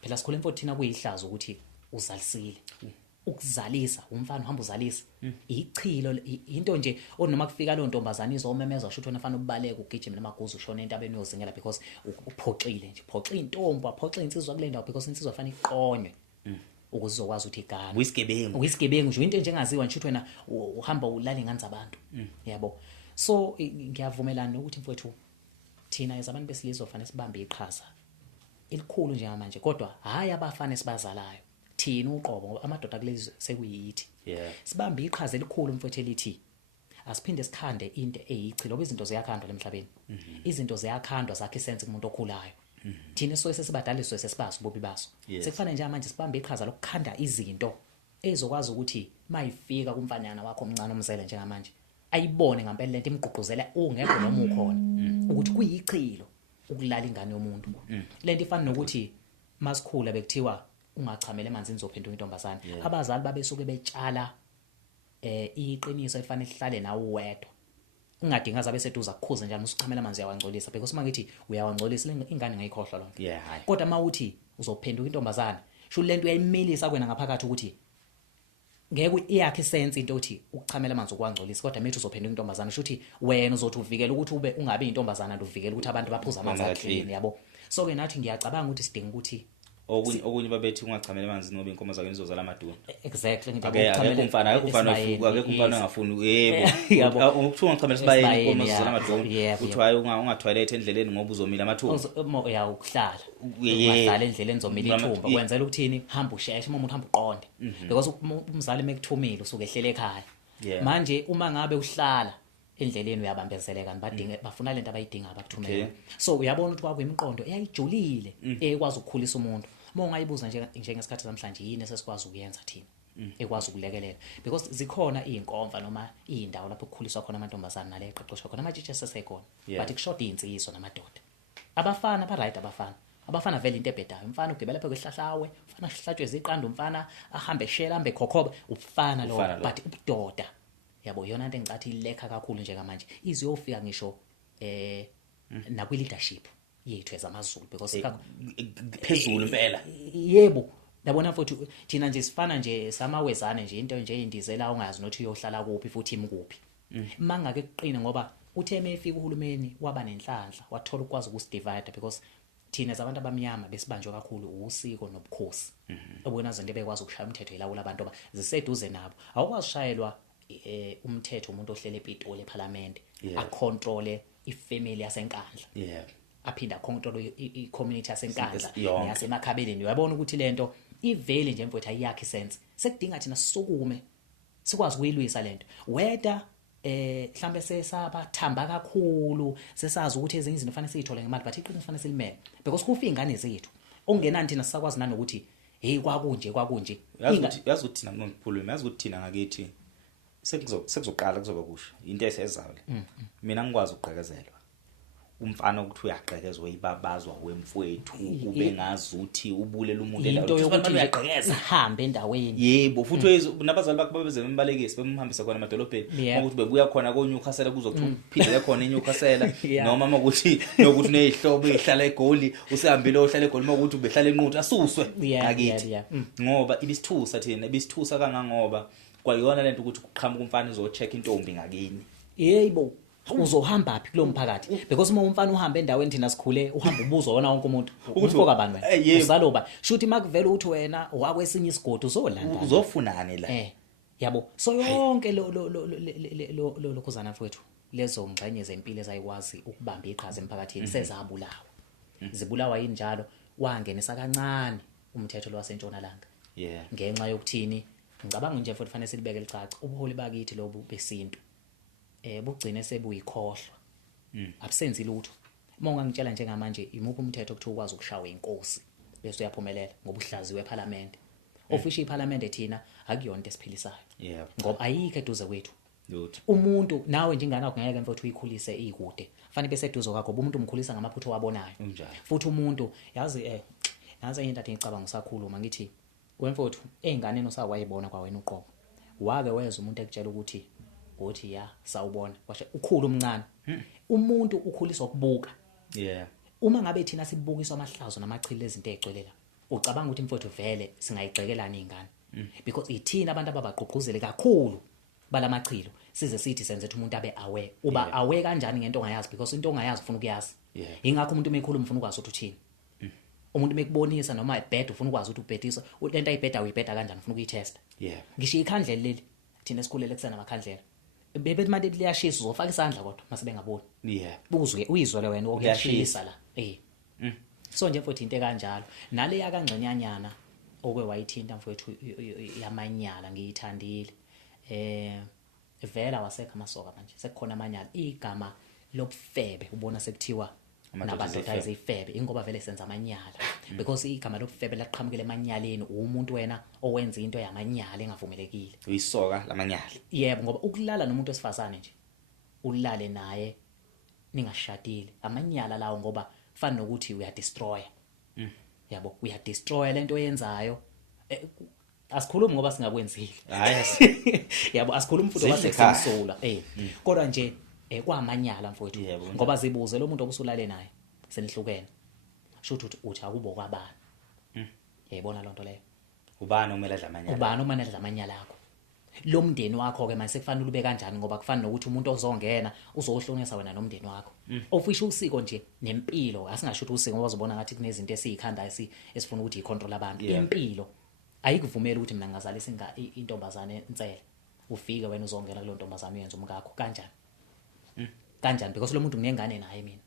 phela sikhule mfowethu thina kuyihlazo ukuthi uzalisile ukuzalisa umfana uhamba uzalisa ichilo into nje onoma kufika lo ntombazana izomemeza sho ukuthi wena fanele ubaleke ugijime namaguzu ushona entabeni yozingela because uphoxile nje phoxa intombi aphoxa insizwa kule ndawo because insizwa fanele iqonywe ukuze uzokwazi ukuthi igana uyisigebengu nje into enjengaziwa nje ukuthi wena uhamba ulala ingane zabantu yabo so ngiyavumelana ukuthi mfowethu thina ezabantu besilizwe fanele sibambe iqhaza elikhulu njengamanje kodwa hayi abafana esibazalayo thina uqobo amadoda kulezi sekuyithi sibambe iqhaza elikhulu mfowethu elithi asiphinde sikhande into eyichilo ngoba izinto ziyakhandwa lemhlabeni izinto ziyakhandwa zakhe isense kumuntu okhulayo thina soyise sibadaliswe sesibazi ububi baso sekufana nje manje sibambe iqhaza lokukhanda izinto ezokwazi ukuthi mayifika kumfanyana wakho omncane omzele njengamanje ayibone ngempela lento imgqugquzela ungekho noma ukhona ukuthi kuyichilo ukulala ingane yomuntu lento ifana nokuthi masikhula bekuthiwa ungachamela emanzini uzophenduka intombazana abazali babesuke betshala iqiniso efanele ihlale nawe wedwa ungadinga zabe seduza kukhuza njalo usuchamela amanzi uyawangcolisa because mangithi uyawangcolisa ingane ngayikhohlwa lonto kodwa mawuthi uzophenduka intombazana sho lento uyayimilisa kwena ngaphakathi ukuthi ngeke iyakhe sense into uthi ukuchamela amanzi ukwangcolisa kodwa mithi uzophenduka intombazana sho ukuthi wena uzothi uvikele ukuthi ube ungabe intombazana uvikele ukuthi abantu baphuza amanzi akhe yabo so ke nathi ngiyacabanga ukuthi sidinga ukuthi okunye babethi ungachamela amanzi ngoba inkomo zakhe izozala amaduna exactly ngithi akekho umfana angafuni yebo ukuthi ungachamela sibayeni inkomo zizala amaduna uthi hayi ungathoilet endleleni ngoba uzomila amathumba ya ukuhlala ungahlala endleleni uzomila ithumba kwenzela ukuthini hamba usheshe uma umuntu hamba uqonde because umzali mekuthumile usuke ehlele ekhaya manje uma ngabe uhlala endleleni uyabambezeleka nibadinge bafuna lento abayidinga abakuthumela so uyabona ukuthi kwakuyimiqondo eyayijulile ekwazi ukukhulisa umuntu uma ungayibuza njengesikhathi namhlanje yini esesikwazi ukuyenza thina ekwazi ukulekelela because zikhona izinkomfa noma izindawo lapho ukukhuliswa khona amantombazana nale eqeqeshwa khona amajitshe sesekhona but kushoda izinsizwa namadoda abafana ba-right abafana vele into ebhedayo umfana ugibela phela kwehlahlawe umfana ahlatshwe iziqanda umfana ahambe shela ambe khokhoba ufana lo but ubudoda yabo yona into engicathi ilekha kakhulu njengamanje iziyofika ngisho nakwi leadership yethu ezamaZulu because phezulu impela yebo yabona futhi thina nje sifana nje samawezane nje into nje indizela ungazi nothi uyohlala kuphi futhi imkuphi mangake kuqina ngoba uthe emefika uhulumeni waba nenhlanhla wathola ukwazi ukusidivide because thina zabantu abamnyama besibanjwe kakhulu usiko nobukhosi obona izinto ebekwazi ukushaya umthetho elawula abantu aba ziseduze nabo awukwazi ushayelwa umthetho umuntu ohlele ePitoli eParliament acontrole ifamily yasenkandla aphinda control i-community yasenkandla neyasemakhabeleni uyabona ukuthi lento ivele nje mfowethu ayakhe sense sekudinga thina sisukume sikwazi ukuyilwisa lento weda mhlambe sesabathamba kakhulu sesazi ukuthi ezinye izinto fanele siyithole ngemali but iqiniso fanele silimele because kufa ingane zethu okungenani thina sisakwazi nanokuthi hey kwakunje yazi ukuthi thina ngomphulumo yazi ukuthi thina ngakithi sekuzoqala kuzoba kusho into esezayo mina ngikwazi ukugqekezelwa umfana ukuthi uyagqekezwa uyibabazwa wemfowethu ube ngazuthi ubulela umuntu into yokuthi uyagqekeza hambe endaweni yebo futhi nabazali bakhe babeze bembalekise bemhambisa khona emadolobheni ukuthi bebuya khona koNewcastle kuzokuthi uphinde khona eNewcastle noma ukuthi nokuthi nezihlobo ezihlala eGoli usihambile ohlala eGoli ukuthi ubehlala enquthu asuswe ngakithi ngoba ibisithusa thina ibisithusa kangangoba kwayona lento ukuthi uqhamuka umfana uzocheck intombi ngakini yebo uzohamba phi kulo mphakathi because uma umfana uhamba endaweni thina sikhule uhamba ubuzo wona wonke umuntu ufoka bani wena uzaloba shuthi makuvela ukuthi wena wakwesinye isigodi uzolanda uzofunani la yabo so yonke lo khuzana mfowethu lezo ngxenye zempilo ezayikwazi ukubamba iqhaza emphakathini sezabulawa zibulawa yinjalo wangenisa kancane umthetho lwasentshonalanga yeah ngenxa yokuthini ngicabanga nje futhi fanele silibeke licaca ubuholi bakithi lobu besintu bugcine sebuyikhohlwa abusenzi lutho uma ungangitshela njengamanje imuphi umthetho ukuthi ukwazi ukushawa inkosi bese uyaphumelela ngoba uhlaziwe eParliament ofisha iParliament thina akuyona into esiphilisayo yeah ngoba ayikho eduze kwethu lutho umuntu nawe njengana kungeke mfowethu uyikhulise ikude fanele bese eduze kwakho umuntu umkhulisa ngamaphutho wabonayo futhi umuntu yazi nazo into athi ngicabanga usakhuluma ngithi wemfowethu einganeni osakwayibona kwawena uqobo wake weza umuntu ekutshela ukuthi ya sawubona kwashe ukhulu umncane umuntu ukhuliswa ukubuka yeah uma ngabe thina sibukiswa amahlazo namachili ezinto ezigcwelela ucabanga ukuthi mfowethu vele singayigcekelana izingane because ithina abantu ababagqugquzele kakhulu balamachilo size sithi senze ukuthi umuntu abe aware uba aware kanjani ngento ongayazi because into ongayazi ufuna ukuyazi ingakho umuntu mekhuluma ufuna ukwazi ukuthi uthini umuntu mekubonisa noma ibed ufuna ukwazi ukuthi ubhedisa lento ayibheda uyibheda kanjani ufuna ukuyitesta ngisho ikhandlela leli thina esikhulele kusena amakhandlela bebethi manje liyashisa uzofaka isandla kodwa mase bengaboni buzwe uyizwele wena okuyashisa la so nje futhi into kanjalo nale yakangcenyanyana okwe wayithinta mfowethu yamanyala ngiyithandile vela wasekha amasoka manje sekukhona amanyala igama lobufebe ubona sekuthiwa nabantu ayizifebe ingoba vele senza amanyala because igama lobufebe laqhamukele emanyaleni umuntu wena owenza into yamanyala engavumelekile uyisoka lamanyala yebo ngoba ukulala nomuntu wesifazane nje ulale naye ningashadile amanyala lawo ngoba fana nokuthi uya destroy yabo uya destroy lento oyenzayo asikhulumi ngoba singakwenzile hayi yabo asikhulumi futhi wasesemsola kodwa nje kwamanyala mfowethu ngoba zibuze lo muntu obusulale naye senihlukene shothi uthi akubo kwabani yayibona lonto leyo ubani omele adlamanyala ubani omele adlamanyala yakho lo mndeni wakho ke manje sekufanele ube kanjani ngoba kufana nokuthi umuntu ozongena uzohlonisa wena nomndeni wakho ofisha usiko nje nempilo asingasho ukuthi usiko ngoba uzobona ngathi kunezinto esiyikhanda esifuna ukuthi icontrol abantu impilo ayikuvumela ukuthi mina ngazalisa intombazane insele ufike wena uzongena kulo ntombazane uyenza umkakho kanjani because lo muntu nginengane naye mina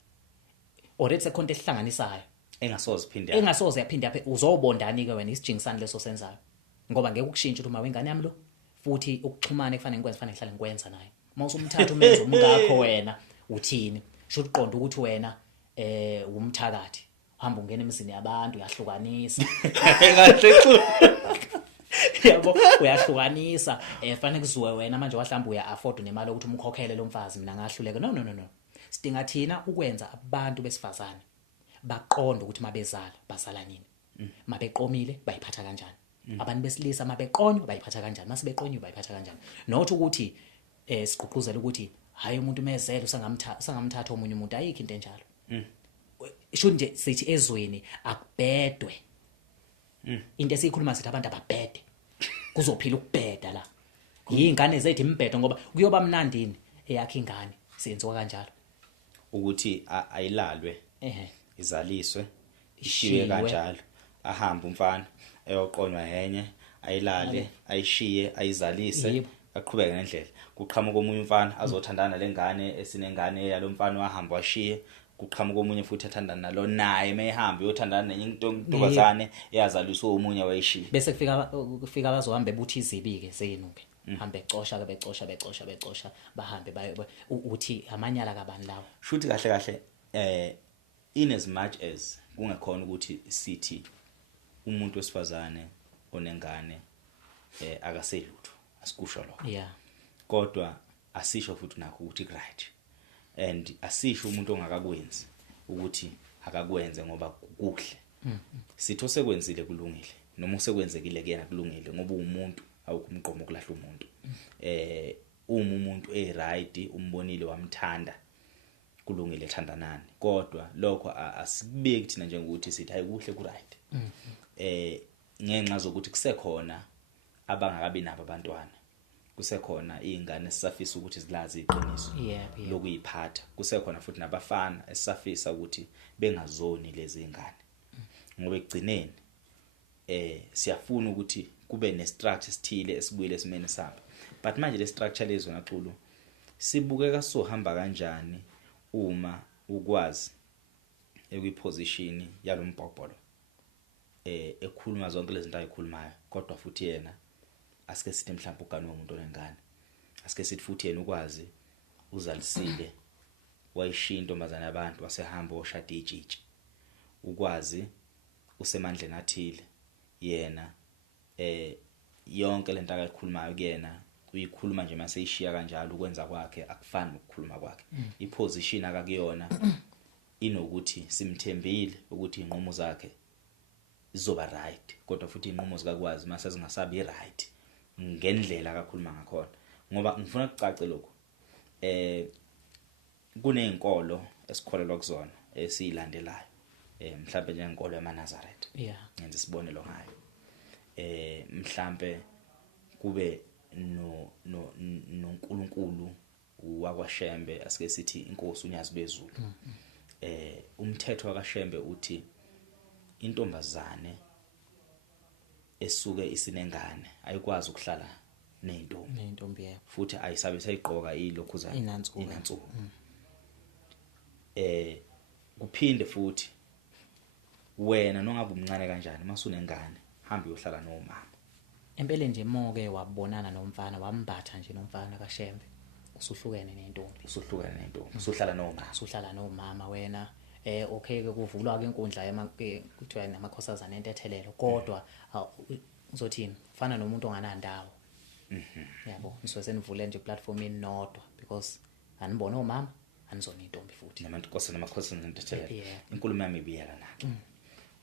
already sekhonto ehlanganisayo engasoze yaphinde yaphe uzobondani ke wena isijingisani leso senzayo ngoba ngeke ukushintsha ukuthi uma wengane yami lo futhi ukuxhumana kufanele ngikwenza kufanele ngihlale ngikwenza naye mawusumthatha umenza umkakho wena uthini sho uqonda ukuthi wena umthakathi hamba ungena emizini yabantu uyahlukanisa yabo uyahlukanisa fanele kuzuwe wena manje wahlamba uya afford nemali ukuthi umkhokhele lo mfazi mina ngahluleka no sidinga thina ukwenza abantu besifazane baqonda ukuthi mabezala basala nini mabeqomile bayiphatha kanjani abantu besilisa mabeqonywa bayiphatha kanjani masibeqonywa bayiphatha kanjani not ukuthi siqhuquzela ukuthi hayi umuntu mezela usangamthatha omunye umuntu ayikho into enjalo sho nje sithi ezweni akubhedwe into esikhuluma sithi abantu ababhede kuzophila ukubheda la yingane zethu imbhedo ngoba kuyoba mnandini eyakhe ingane senziwa kanjalo ukuthi ayilalwe izaliswe ishiye kanjalo ahamba umfana eyoqonywa yenye ayilale ayishiye ayizalise aqhubeke ngendlela kuqhamuka omunye umfana azothandana lengane esinengane yalomfana wahamba washiye kuqhamuka omunye futhi athandana nalo naye mayehamba uyothandana nenye intombazane eyazaliswa omunye wayishiye bese kufika abazohamba ebuthi izibi ke zenuke hambe becosha bahambe uthi amanyala kabani lawo shuthi kahle in as much as kungekhona ukuthi sithi umuntu wesifazane onengane akaselutho asikusho lokho kodwa asisho futhi nakho ukuthi right and asisho umuntu ongakakwenzi ukuthi akakwenze ngoba kuhle sitho sekwenzile kulungile noma usekwenzekile kuyena kulungile ngoba umuntu awukumqomo kulahla umuntu umuntu right umbonile wamthanda kulungile thandanani kodwa lokho asibeki thina njengokuthi sithi hayi kuhle ku right ngenxa zokuthi kusekhona abangakabi nabo abantwana kusekhona izingane esisafisa ukuthi zilazi iqiniso lokuyiphatha kusekhona futhi nabafana esisafisa ukuthi bengazoni lezi izingane ngoba egcineni siyafuna ukuthi kube ne-structure esithile esibuyile esimene sabo but manje le structure lezo naxulu sibukeka sohamba kanjani uma ukwazi ekwiposition yalombhobholo ekhuluma zonke lezi zinto ayikhulumayo kodwa futhi yena asike sithi mhlawumbe ugane womuntu onengane asike sithi futhi yena ukwazi uzalisile wayishiya intombazana yabantu wasehamba oshada ijiji ukwazi usemandleni athile yena yonke lento akayikhulumayo kuyena uyikhuluma nje mase ishiya kanjalo ukwenza kwakhe akufani nokukhuluma kwakhe iposition akakuyona inokuthi simthembile ukuthi inqumo zakhe zizoba right kodwa futhi inqumo zikakwazi mase zingasabi right ngendlela akakhuluma ngakhona ngoba ngifuna ukucace lokho kunezinkolo esikholelwa kuzona esilandelayo mhlawumbe njengenkolo yamaNazaretha ngenza isibonelo ngayo mhlawumbe kube noNkulunkulu wakwaShembe asike sithi inkosi uNyazi bezulu umthetho wakaShembe uthi intombazane esuke isinengane ayikwazi ukuhlala nezintombi yebo futhi ayisabe sayigqoka ilokhuza inansuku kuphinde futhi wena nongabe umncane kanjani mase unengane hamba uyohlala nomama empeleni nje moke wabonana nomfana wambatha nje nomfana kaShembe usuhlukene nentombi usuhlala nomama wena okay ke kuvulwa ke inkundla kuthiwa namakhosazana entethelelo kodwa uzothini ufana nomuntu onganandawo yabo nisuke senivule nje platform inodwa because anibona omama anizona intombi futhi namakhosazana entethelelo inkulumo yami ibiyela nake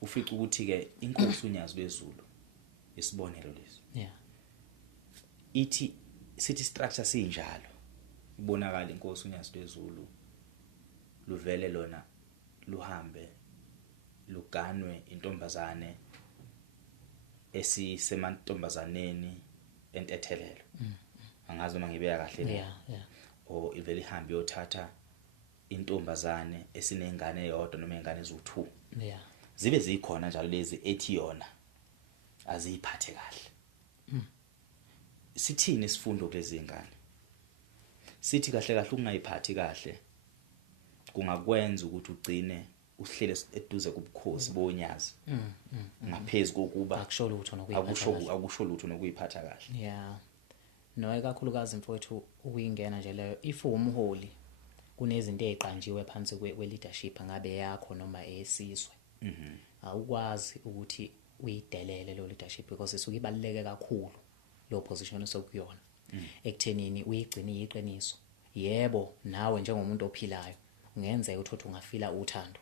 ufica ukuthi ke inkosi uNyazi bezulu isibonelo lesi ithi city structure sinjalo ibonakala inkosi uNyazi bezulu luvele lona luhambe luganwe intombazane esisemantombazaneni entethelelo angazi noma ngibeka kahle o ivele ihambe yothatha intombazane esinengane eyodwa noma ingane ezu2 zibe zikhona njalo lezi ethi yona aziyiphathe kahle sithini isifundo kulezi ingane sithi kahle kahle ukungayiphathi kahle kungakwenza ukuthi ugcine uhlele eduze kubukhosi boNyazi ngaphezulu kokuba akusho lutho nokuyiphatha kahle no kakhulukazi mfowethu ukuyingena nje leyo if umholi kunezinto eziqanjiwe phansi kwe-leadership ngabe yakho noma eyesizwe awukwazi ukuthi uyidelele lo leadership because isuke ibaluleke kakhulu lo position osokuyona ekuthenini uyigcina iyiqiniso yebo nawe njengomuntu ophilayo ungenzeka ukuthi ungafila uthando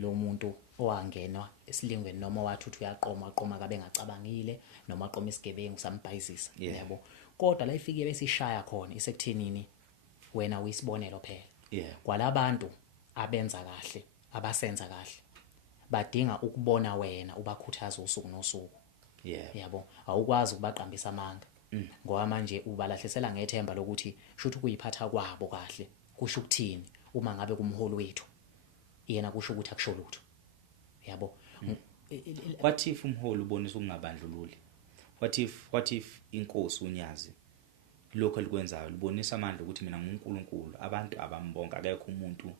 lo muntu owangenwa esilingweni noma wathi uyaqoma kabe ngacabangile noma aqoma isigebengu sambhayizisa yebo kodwa la ifike besishaya khona isekuthenini wena uyisibonelo phela kwalabantu abenza kahle abasenza kahle badinga ukubona wena ubakhuthaza usuku nosuku yabo awukwazi ukubaqambisa amanga ngoba manje ubalahlisela ngethemba lokuthi shuthi kuyiphatha kwabo kahle kusho ukuthini uma ngabe kumholi wethu yena kusho ukuthi akusho lutho yabo what if umholi ubonisa ukungabandlululi what if inkosi uNyazi lokho elikwenzayo libonisa amandla ukuthi mina nguNkulunkulu abantu abambonga akekho umuntu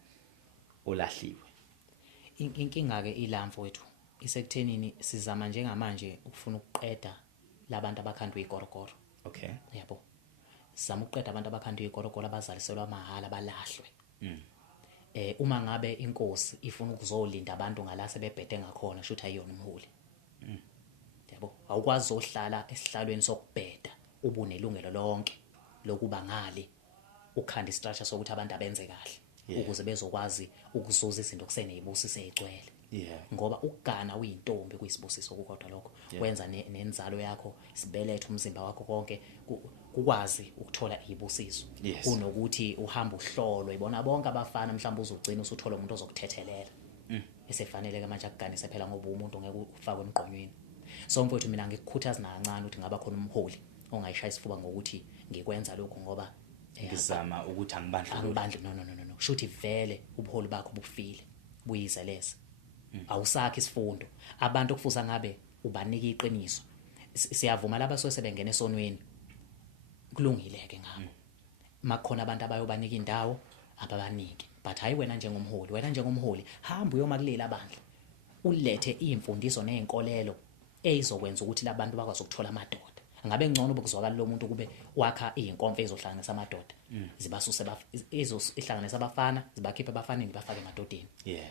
olahliwe inkinga ke ilamfo wethu isekuthenini sizama njengamanje ukufuna ukuqeda labantu abakhandwe igorogoro yabo sizama ukuqeda abantu abakhandwe igorogoro abazaliselwa mahala abalahlwe uma ngabe inkosi ifuna ukuzolinda abantu ngala sebebhede ngakhona shothi ayiyona umholi yabo awukwazi ohlala esihlalweni sokubheda ubunelungelo lonke lokuba ngale ukhanda istructure sokuthi abantu abenze kahle ukuze bezokwazi ukuzuza izinto kusenezibusise ezigcwele ngoba ukugana uyintombi kuyisibusiso kukodwa lokho wenza nenzalo yakho isibeletho umzimba wakho konke kukwazi ukuthola izibusiso kunokuthi uhamba uhlolo ibona bonke abafana mhlawumbe uzogcina usuthola umuntu ozokuthethelela esefanele ke manje akuganise phela ngoba umuntu ngeke ufakwe emqonyweni so mfowethu mina ngikukhuthaza nakancane ukuthi ngaba khona umholi ongayishaya isifuba ngokuthi ngikwenza lokho ngoba ngizama ukuthi angibandle no shuthi vele ubuholi bakho bufile buyizeleza awusakho isifundo abantu okufuza ngabe ubanika iqiniso siyavuma laba sosebengena esonweni kulungile ke ngabo makukhona abantu abayobanika indawo ababanike but hayi wena njengomholi hamba uyomakulela bandla ulethe imfundiso nezinkolelo ezokwenza ukuthi labantu bakwazi ukuthola amadoda ngabe ngcono bokuzwakala lo muntu kube wakha izinkomfa ezohlanganisa amadoda zibasuse ihlanganisa abafana zibakhiphe abafaneni bafake emadodeni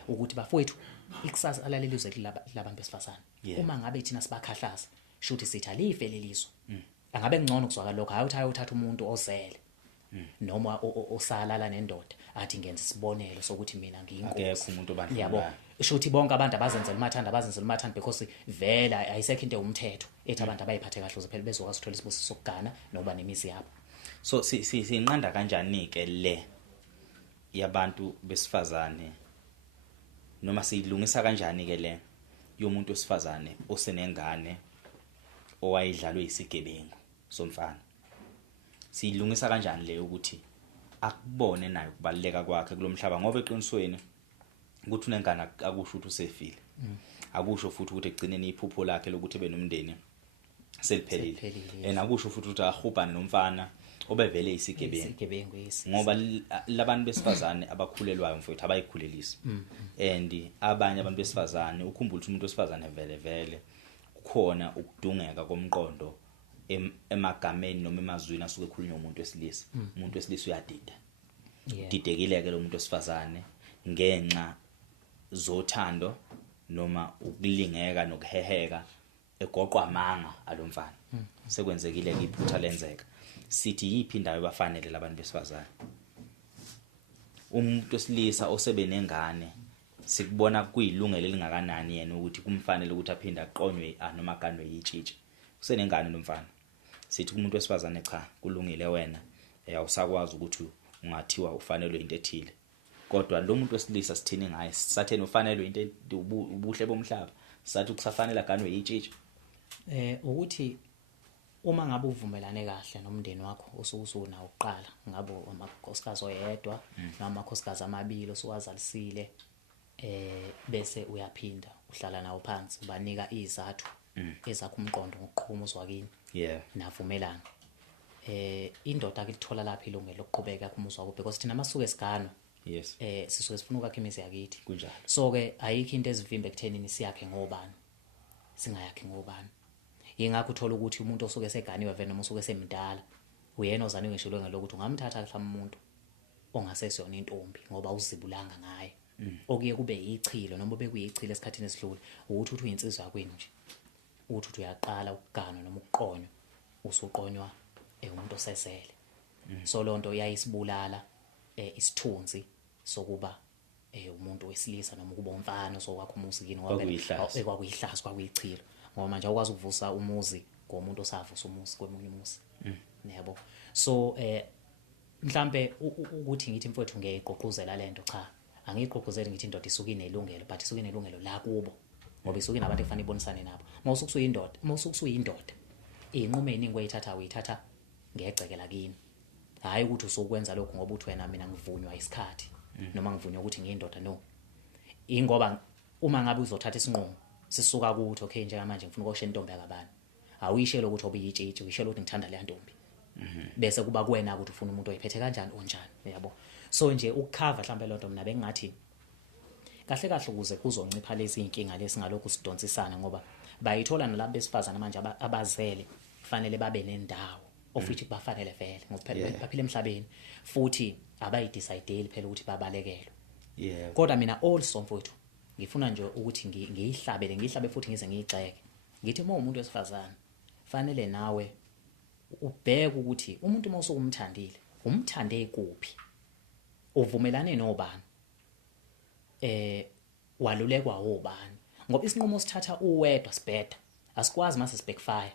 ukuthi bafowethu ikusasa alalelizwe labantu besifazana uma ngabe thina sibakhahlaza shuthi sithi alife lelizwe angabe ngcono kuzwakala lokho hayi uthi ayothatha umuntu ozele noma osalala nendoda athi ngenza isibonelo sokuthi mina ngiyinkosi akekho umuntu obandlulayo yabo shuthi bonke abantu abazenzela umathanda because vela ayisekho into umthetho ethi abantu abayiphathe kahle uze phela bezokwazi ukuthola isibusiso sokugana noba nemizi yabo. So sinqanda kanjani ke le yabantu besifazane noma siyilungisa kanjani ke le yomuntu wesifazane osenengane owayidlalwe isigebengu somfana? Siyilungisa kanjani le ukuthi akubone nayo kubaleka kwakhe kulomhlaba ngoba eqinisweni ukuthi unengane akusho ukuthi usefile akusho futhi ukuthi egcineni iphupho lakhe lokuthi benomndeni seliphelile akusho futhi ukuthi ahubhane nomfana obevele isigebengu ngoba labantu besifazane abakhulelwayo mfowethu abayikhulelisi and abanye abantu besifazane ukhumbula ukuthi umuntu wesifazane vele kukhona ukudungeka komqondo emagameni noma emazwini asuke ekhulunywa umuntu wesilisa umuntu wesilisa uyadida didekile ke lo muntu wesifazane ngenxa zothando noma ukulingeka nokuheheka egoqwa amanga alomfana sekwenzekile ke iphutha lenzeka sithi yipi indawo ebafanele labantu besifazane umuntu wesilisa osebenengane sikubona kuyilungelo elingakanani yena ukuthi kumfanele ukuthi aphinde aqonywe noma aganwe yitshitshi usenengane nomfana sithi umuntu wesifazane cha kulungile wena awusakwazi ukuthi ungathiwa ufanelwe into ethile kodwa lo muntu wesilisa sithini ngaye satheni ufanelwe into ubuhle bomhlaba sathi ukusafanele aganwe yitshitshi ukuthi uma ngabe uvumelane kahle nomndeni wakho osukusuna uqala ngabe amakhosikazi oyedwa noma amakhosikazi amabili osuwazalisile bese uyaphinda uhlala nawo phansi ubanika izathu ezakho umqondo ngokuqhuma uzwakini navumelana indoda akuthola lapha ilungelo lokuqhubeka kumuzwa wakho because thina masuke esigano sisuke sifuna ukwakha imizi yakithi kunjalo so ke ayikho into ezivimbe ekuthenini siyakhe ngobani singayakhi ngobani yingakho uthola ukuthi umuntu osuke eseganiwe vele noma usuke esemdala uyena ozaniwe ngisho lo ngelokuthi ungamthatha mhlawumbe umuntu ongasesiyona intombi ngoba uzibulanga ngaye okuye kube yichilo noma bekuyichilo esikhathini esidlule ukuthi uthi uyinsizwa yakwini nje ukuthi uyaqala ukugana noma ukuqonywa usuqonywa umuntu osesele so lonto yayisibulala isithunzi sokuba umuntu wesilisa noma kuba umfana sokwakho umuzikini ngoba ekwakuyihlazo kwakuyichilo ngoba manje awukwazi ukuvusa umuzi ngomuntu osavusa umuzi kwemunye umuzi yabo so mhlambe ukuthi ngithi mfowethu ngiyiqoquzela lento cha angiyiqoquzeli ngithi indoda isuka inelungelo but isuka inelungelo la kubo ngoba isuka inabantu ekufanele ibonisane nabo mawusukuyindoda inqumo eningi uyithatha ngegcekela kini hayi ukuthi usukwenza lokho ngoba uthi wena mina ngivunywa isikhathi noma ngivunywa ukuthi ngiyindoda no ingoba uma ngabe uzothatha isinqumo sisuka kuthi okay njengamanje ngifuna ukusho intombi yakabani awuyishelo ukuthi obuyitshitshi uyishelo ukuthi ngithanda le ntombi bese kuba kuwena ukuthi ufuna umuntu oyiphethe kanjani onjani yabo so nje ukukhava mhlambe lonto mina bengathi kahle kahle ukuze kuzoncipha lezi inkinga lesingalokhu sidonsisana ngoba bayithola nalabo besifazana manje abazele kufanele babe nendawo ofithi bafanele vele ngoba phela baphila emhlabeni futhi abayidecide phela ukuthi babalekelwe kodwa mina also mfowethu ngifuna nje ukuthi ngiyihlabe futhi ngize ngiyigxeke ngithi uma umuntu wesifazana fanele nawe ubheke ukuthi umuntu uma usukumthandile umthande kuphi uvumelane nobani walulekwa obani ngoba isinqumo sithatha uwedwa sibheda asikwazi mase sibekfire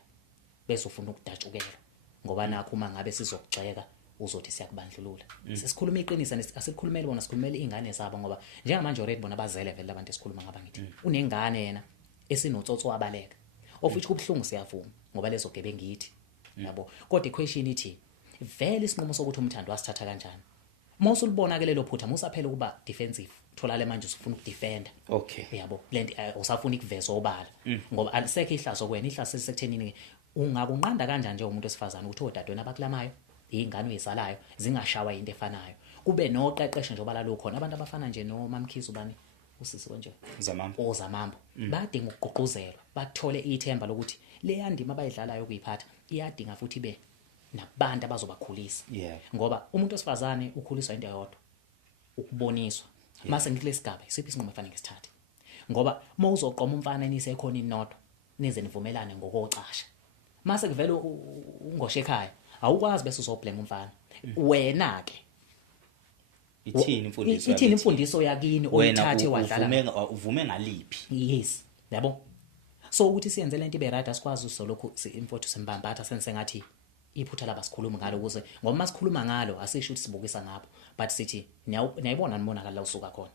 bese ufuna ukudatshukela ngoba nakho uma ngabe sizokugxeka uzothi siyakubandlulula sesikhuluma iqiniso asikhulumeli bona sikhulumela ingane zabo ngoba njengamanje already bona bazele vele abantu esikhuluma ngaba ngithi unengane yena esinotsotso wabaleka ofithi kubhlungu siyavuma ngoba lezo gebe ngithi yabo kodwa iquestion ithi vele isinqumo sokuthi umthando wasithatha kanjani mawusu libona ke lelo phutha musaphela kuba defensive thola le manje usufuna ukudefenda okay yabo lento usafuna ikuveza obala ngoba alisekho ihlazo kwena ihlazo sesekuthenini ungakunqanda kanjani nje umuntu wesifazana ukuthi odadweni abakulamayo ingane uyizalayo zingashawa into efanayo kube noqeqesho njengoba la khona abantu abafana nje no Mamkhize ubani usisi konje Zamambo badinga ukugqugquzelwa bathole ithemba lokuthi le yandima abayidlalayo ukuyiphatha iyadinga futhi be nabantu abazobakhulisa ngoba umuntu osifazane ukhuliswa into eyodwa ukuboniswa mase ngikulesigaba isiphi isinqumo efanele sithathe ngoba mawuzoqoma umfana enisekhona inodwa nize nivumelane ngokocasha mase kuvela ungoshe ekhaya awukwazi bese uzoblame umfana wena ke ithini imfundiso yakini oyithathe wadlala uvume ngaliphi yes yabo so ukuthi siyenze lento ibe right asikwazi usolokhu imfowethu sembambatha sense ngathi iphutha laba sikhuluma ngalo ukuze ngoba masikhuluma ngalo asisho ukuthi sibukisa ngabo but sithi niyayibona nimonakala la usuka khona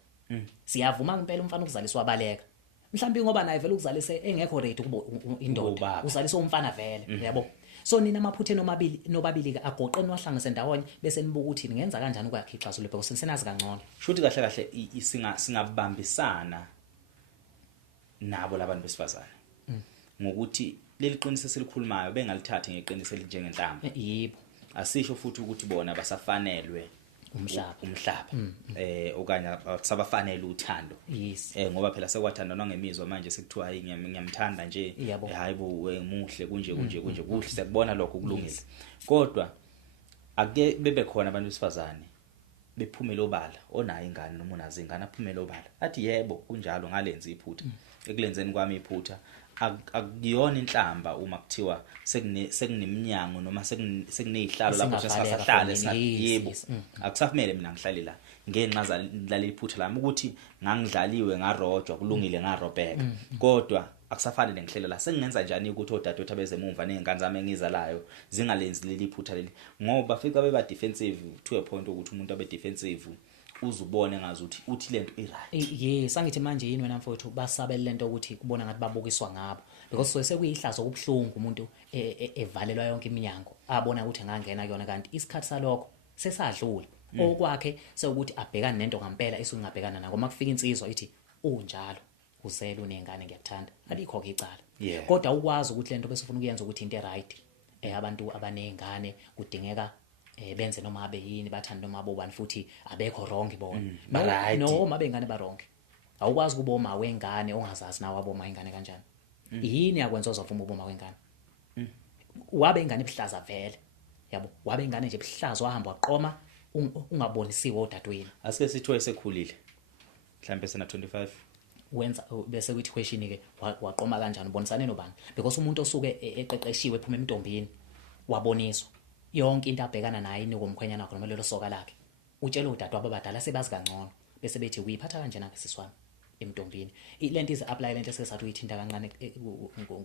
siyavuma impela umfana ukuzaliswa abaleka mhlawumbe ngoba naye vele ukuzalise engekho ready kuba indoda uzaliswa umfana vele yabo so nina amaphuthe nobabili ke agoqeni wahlanganise ndawonye bese nibuka ukuthi ningenza kanjani ukuyakhiqhaza lo because senazi kangcono shuthi kahle singabambisana nabo labantu besifazane ngokuthi leli qiniso selikhulumayo bengalithathe ngeqiniso elinjengenhlamba yebo asisho futhi ukuthi bona basafanelwe umhlaba okanye sabafanele uthando yes ngoba phela sekwathandana ngemizwa manje sekuthiwa hayi ngiyamthanda nje hayibo muhle kunje kuhle sekubona lokho kulungile kodwa ake bebe khona abantu besifazane bephumela obala onayo ingane noma unazo ingane aphumela obala athi yebo kunjalo ngalenza iphutha ekulenzeni kwami iphutha akuyona inhlamba uma kuthiwa sekuneminyango noma sekunezihlalo lapho sesahlala yebo akusafanele mina ngihlale la ngenqa zalala iphutha lami ukuthi ngangidlaliwe ngarojwa kulungile ngarobheka kodwa akusafanele ngihlele la sengenza njani ukuthi odadewethu abezemumva nezingane zami engizalayo zingalenzi leli iphutha leli ngoba fika beba defensive to a point ukuthi umuntu abe defensive uzubone ngazi ukuthi uthi lento iright yes angithi manje yini wena mfowethu basabela lento ukuthi kubona ngathi babukiswa ngabo because sekuyihlazo kubhlungu umuntu evalelwa yonke iminyango abona ukuthi ngangena kuyona kanti isikhathi salokho sesadlula okwakhe sekuthi abhekane nento ngempela esingabhekana nako makufika insizwa ithi unjalo uzele unengane ngiyakuthanda alikho ke icala kodwa ukwazi ukuthi lento bese ufuna ukuyenza ukuthi into eright abantu abanezingane kudingeka benze noma abe yini bathanda noma abobani futhi abekho wrong bona noma bengane ba wrong awukwazi kuba uma wengane ongazazi nawe aboma ingane kanjani yini yakwenza uzovuma uboma wengane wabe ingane ebihlaza vele yabo wabe ingane nje ebihlaza wahamba waqoma ungabonisiwe odadweni asike sithiwe esekhulile mhlambe sena 25 wenza bese kuthi question ke waqoma kanjani ubonisane nobani because umuntu osuke eqeqeshiwe ephuma emntombini waboniswa yonke into abhekana nayo inikomkhwenyana wakho noma lelo soka lakhe utshela udadewabo abadala sebazi kangcono bese bethi uyiphatha kanje na siswami emntombini lento is apply lento esesathi uyithinta kancane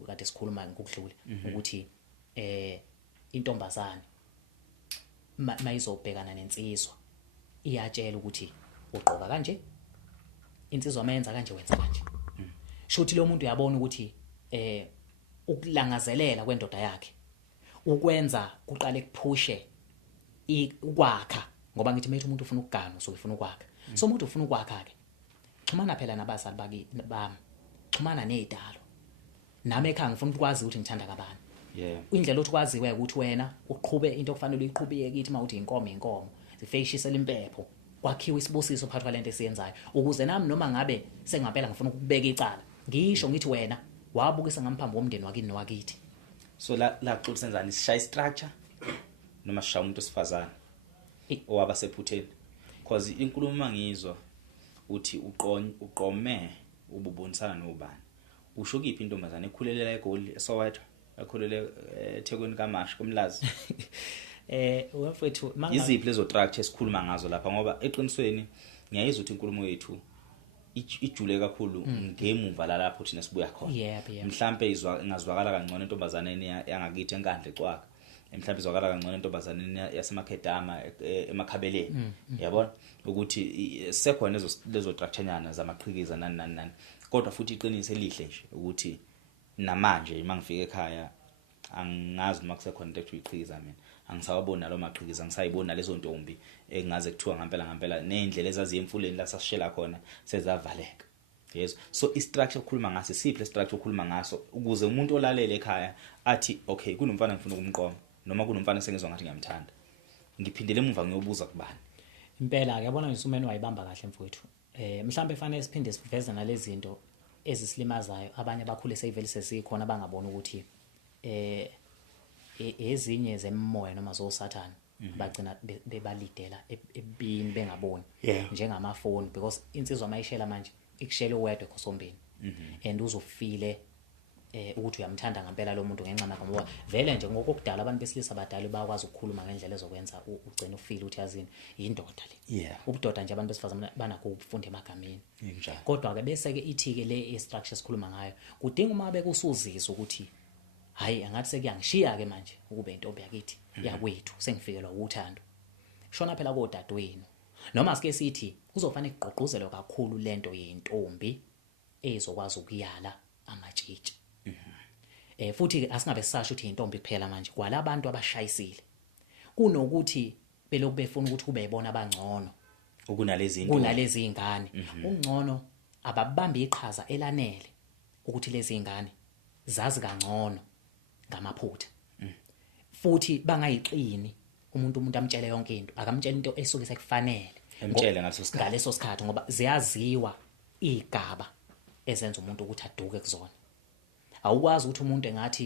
kade sikhuluma ngokudlule ukuthi intombazane mayizobhekana nensizwa iyatshela ukuthi ugqoka kanje insizwa mayenza kanje wenza kanje shuthi lo muntu uyabona ukuthi ukulangazelela kwendoda yakhe ukwenza kuqale kuphushe ukwakha ngoba ngithi methu umuntu ufuna ukugana usuke ufuna ukwakha so umuntu ufuna ukwakha ke xhumana phela nabazali bami xhumana nezidalo nami ekhaya ngifuna ukwazi ukuthi ngithanda kabani indlela othi kwaziwe ukuthi wena uqhube into okufanele uyiqhubeke kithi mawuthi inkomo zifeyishisela impepho kwakhiwa isibusiso phakathi kwalento esiyenzayo ukuze nami noma ngabe sengaphela ngifuna ukubeka icala ngisho ngithi wena wabukisa ngamphambi womndeni wakini nowakithi so la kuxoxa senzani sishaya structure noma sishaya umuntu osifazana owaba sephutheni because inkulumo mangizwa uthi uqome ububonisana nobani usho kiphi intombazane ekhulelela eGoli eSoweto ekhulele eThekwini kaMasha kumlazi wafethu iziphi lezo structure esikhuluma ngazo lapha ngoba eqinisweni ngiyayizwa ukuthi inkulumo yethu ijule kakhulu ngemuva la lapho thina sibuya khona mhlambe ingazwakala kangcono intombazaneni yangakithi enkandle cwaka mhlambe izwakala kangcono intombazaneni yasemakhedama emakhabeleni yabona ukuthi sekhona lezo structurenyana zamaqhikiza nani kodwa futhi iqinise elihle nje ukuthi namanje mangifika ekhaya angazi noma kusekhona into ethi uyiqhikiza mina angisawabona lo maqhikiza angisayibona lezo ntombi engaze kuthiwa ngempela neindlela ezaziye emfuleni la sasishela khona sezavaleka yes so istructure ukukhuluma ngaso siphi structure ukukhuluma ngaso ukuze umuntu olalele ekhaya athi okay kunomfana ngifuna ukumqoma noma kunomfana sengizwa ngathi ngiyamthanda ngiphindele emuva ngiyobuza kubani impela ke yabona ngisumeni wayibamba kahle mfowethu mhlambe fanele siphinde siveze nalezi zinto ezisilimazayo abanye abakhule seyivele sesikhona bangabona ukuthi ezinye zemimoya noma zosathana bagcina bebalidela ebini bengaboni njengamafoni because insizwa mayishela manje ikushela uwedwa khosombeni and uzofile ukuthi uyamthanda ngempela lo muntu ngenxa nakho ngoba vele nje ngokudala abantu besilisa abadala bayakwazi ukukhuluma ngendlela ezokwenza ugcina ufile uthi yazini yindoda le ubudoda nje abantu besifazana banakho ukufunda emagameni kodwa ke bese ke ithi ke le structure sikhuluma ngayo kudinga uma bekusuzisa ukuthi hayi angathi sekuyangishiya ke manje ukube intombi yakithi yakwethu sengifikelwa uthando shona phela kodadewenu noma sike sithi kuzofanele igqoqozelwe kakhulu lento yentombi ezokwazi ukuyala amatshitshi futhi asingabe sisasho ukuthi intombi kuphela manje kwalabantu abashayisile kunokuthi belokhu befuna ukuthi kube yibona abangcono kunalezi ingane ungcono ababambe iqhaza elanele ukuthi lezi ingane zazi kangcono ngamaphutha futhi bangayiqini umuntu amtshele yonke into akamtshela into esuke sekufanele emtshele ngaleso sikhathi ngoba ziyaziwa igaba ezenza umuntu ukuthi aduke kuzona awukwazi ukuthi umuntu engathi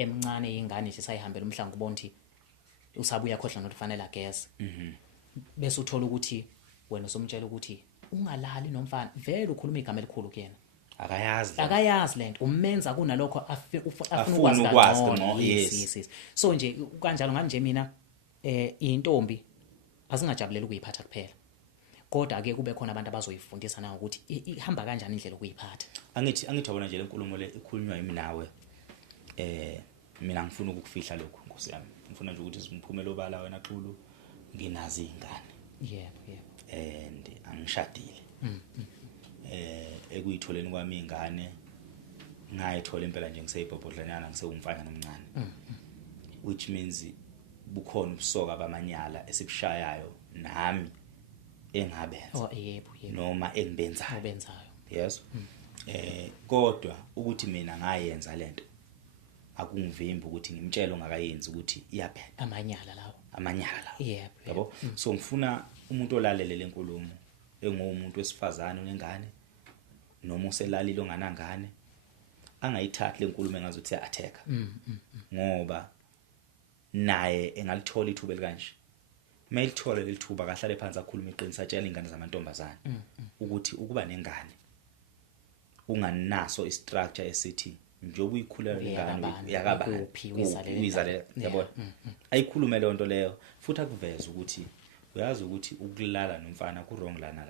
emncane ingane nje sayihambela umhlanga ubona ukuthi usabuya khohla nokuthi fanele ageze bese uthola ukuthi wena usomtshela ukuthi ungalali nomfana vele ukhuluma igama elikhulu kuyena akayazi lento umenza kunalokho afuna ukwazi ngcono yes so nje kanjalo nganje mina intombi asingajabulela ukuyiphatha kuphela kodwa ake kube khona abantu abazoyifundisa na ukuthi ihamba kanjani indlela ukuyiphatha angithi wona nje lenkulumo le ikhulunywa yimi nawe mina ngifuna ukufihla lokho Nkosi yami ngifuna nje ukuthi simphumela obala wena Xulu nginazi izingane and angishadile ekuyitholeni kwami ingane ngayithola impela nje ngiseyibhobhodlanyana ngisewumfana nomncane which means bukhona ubusoka bamanyala esibushayayo nami engabenza noma engibenzayo yes kodwa ukuthi mina ngayenza lento akungivimbi ukuthi ngimtshele ongakayenzi ukuthi iyaphela amanyala lawo yabo so ngifuna umuntu olalele lenkulumo engumuntu wesifazane onengane noma uselalile onganangane angayithathi lenkulumo engazuthi attack ngoba naye engalithola ithuba elikanje mayilithola lithuba kahlale phansi akhuluma iqiniso atshela ingane zamantombazana ukuthi ukuba nengane unganinaso istructure esithi njengoba uyikhulela ingane yakaba uyizalela yabona ayikhulume le nto leyo futhi akuveza ukuthi uyazi ukuthi ukulala nomfana ku wrong lana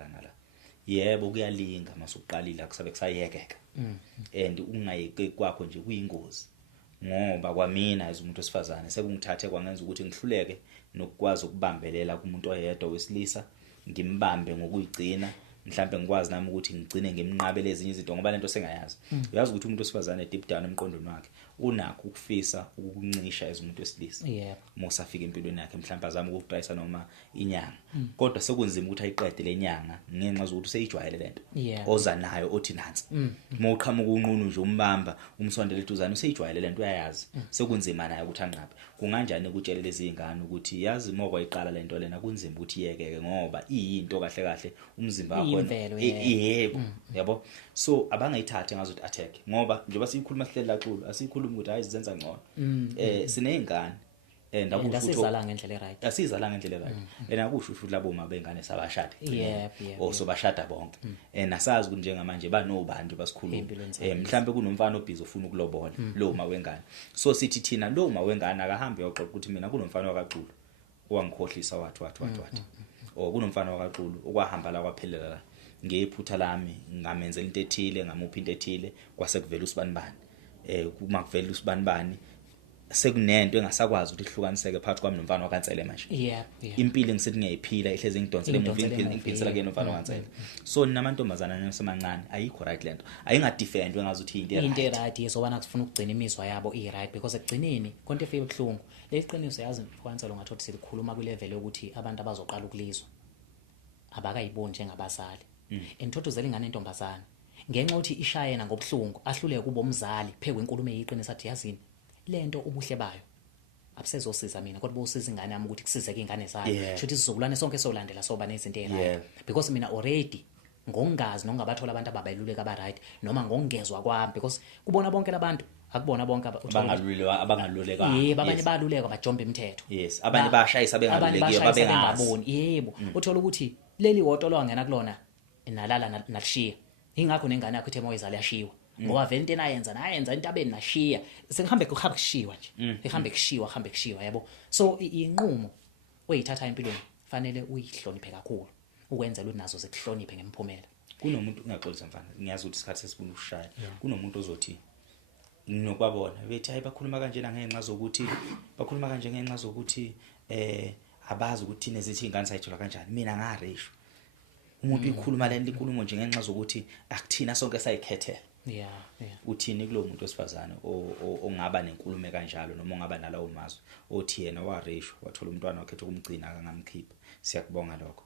yebo kuyalinga masuqalile akusabe kusayekeka and ungayeke kwakho nje kuyingozi ngoba kwamina as umuntu wesifazane sekungithathe kwangenza ukuthi ngihluleke nokukwazi ukubambelela kumuntu oyedwa wesilisa ngimbambe ngokuyigcina mhlambe ngikwazi nami ukuthi ngigcine ngemnqabele ezinye izinto ngoba lento sengayazi uyazi ukuthi umuntu wesifazane deep down emqondweni wakhe unakho ukufisa ukuncisha as umuntu wesilisa mosafika empilweni yakhe mhlambe azama ukuqayisa noma inyanga kodwa sekunzima ukuthi ayiqede lenyanga ngenxa zokuthi seyijwayele lento oza nayo othi nansi moqhamuka unqunu nje umbamba umsondele eduzane useyijwayele lento uyayazi sekunzima naye ukuthi anqabe kunganjani ukutshela lezi ingane ukuthi yazi moko ayiqala lento lena kunzima ukuthi iyekeke ngoba iyinto kahle umzimba wakho yebo yabo so abangayithathe ngazothi attack ngoba njengoba siyikhuluma sihleli la Xulu asikhuluma ukuthi hayi sizenza ngcono sineyingane asizala ngendlela right nakusho futhi labo uma bengane sabashada so bashada bonke nasazi ukuthi njengamanje banobandi basikhuluma mhlambe kunomfana obhizi ofuna ukulobola lo uma wengane so sithi thina lo uma wengane akahambe yoxoxa ukuthi mina kunomfana wakaXulu owangikhohlisa wathi kunomfana wakaXulu okwahamba la kwaphelela la ngephutha lami ngamenzela into ethile ngamupha into ethile kwase kuvela usibanibani kuma kuvela usibanibani sekunento engasakwazi ukuthi ihlukaniseke phakathi kwami nomfana wakaNtsele manje impilo ngisithi ngiyayiphila ihleze ngidonsele ngiphilisela ke nomfana wakaNtsele so namantombazana nasemancane ayikho right lento ayingadefendwe ngazuthi into right yesobana kufuna ukugcina imizwa yabo right because ekugcineni konke efike ebhlungu leqiniso yazi kwaNtsele ungathothi silikhuluma ku level yokuthi abantu abazoqala ukulizwa abakayiboni njengabazali enthothozela ingane entombazana ngenxa ukuthi ishayena ngobhlungu ahluleke kubo umzali phekwe inkulumo eyiqinisa athi yazini lento ubuhle bayo abusezosiza mina kodwa bosiza ingane yami ukuthi kusizeke ingane zayo Yeah. shothi isizukulwane sonke solandela soba nezinto Yeah. ezirayo because mina already ngokungazi nokungabathola abantu ababayiluleka aba right noma ngokungezwa kwami because kubona bonke labantu akubona bonke abangaluleka yebo abanye bayaluleka bajomba imithetho yes abanye bayashayisa bengalulekiyo babengaboni yebo uthola ukuthi leli woto lo angena kulona nalala nalishiya ingakho nengane yakho ethe moyizala yashiwa ngoba vele into nayenza into abeni nashiya sekuhambe kushiwa nje ehambe kushiwa yabo so inqumo oyithatha empilweni fanele uyihloniphe kakhulu ukwenzela ukuthi nazo zikuhloniphe ngemiphumela kunomuntu ungaxolisa mfana ngiyazi ukuthi isikhathi sesifuna ukushaya kunomuntu ozothi nokwabona bethi hayi bakhuluma kanjena ngenxa zokuthi abazi ukuthi thina zithi ingane sayithola kanjani mina ngaresho umuntu uyikhuluma le nkulumo nje ngenxa zokuthi akuthina sonke sayikhethela yeah uthini kulo muntu wesifazane ongaba nenkulumo kanjalo noma ongaba nalawo mazwi othi yena waresho wathola umntwana wakhe ukumgcina akangamkhipha siyakubonga lokho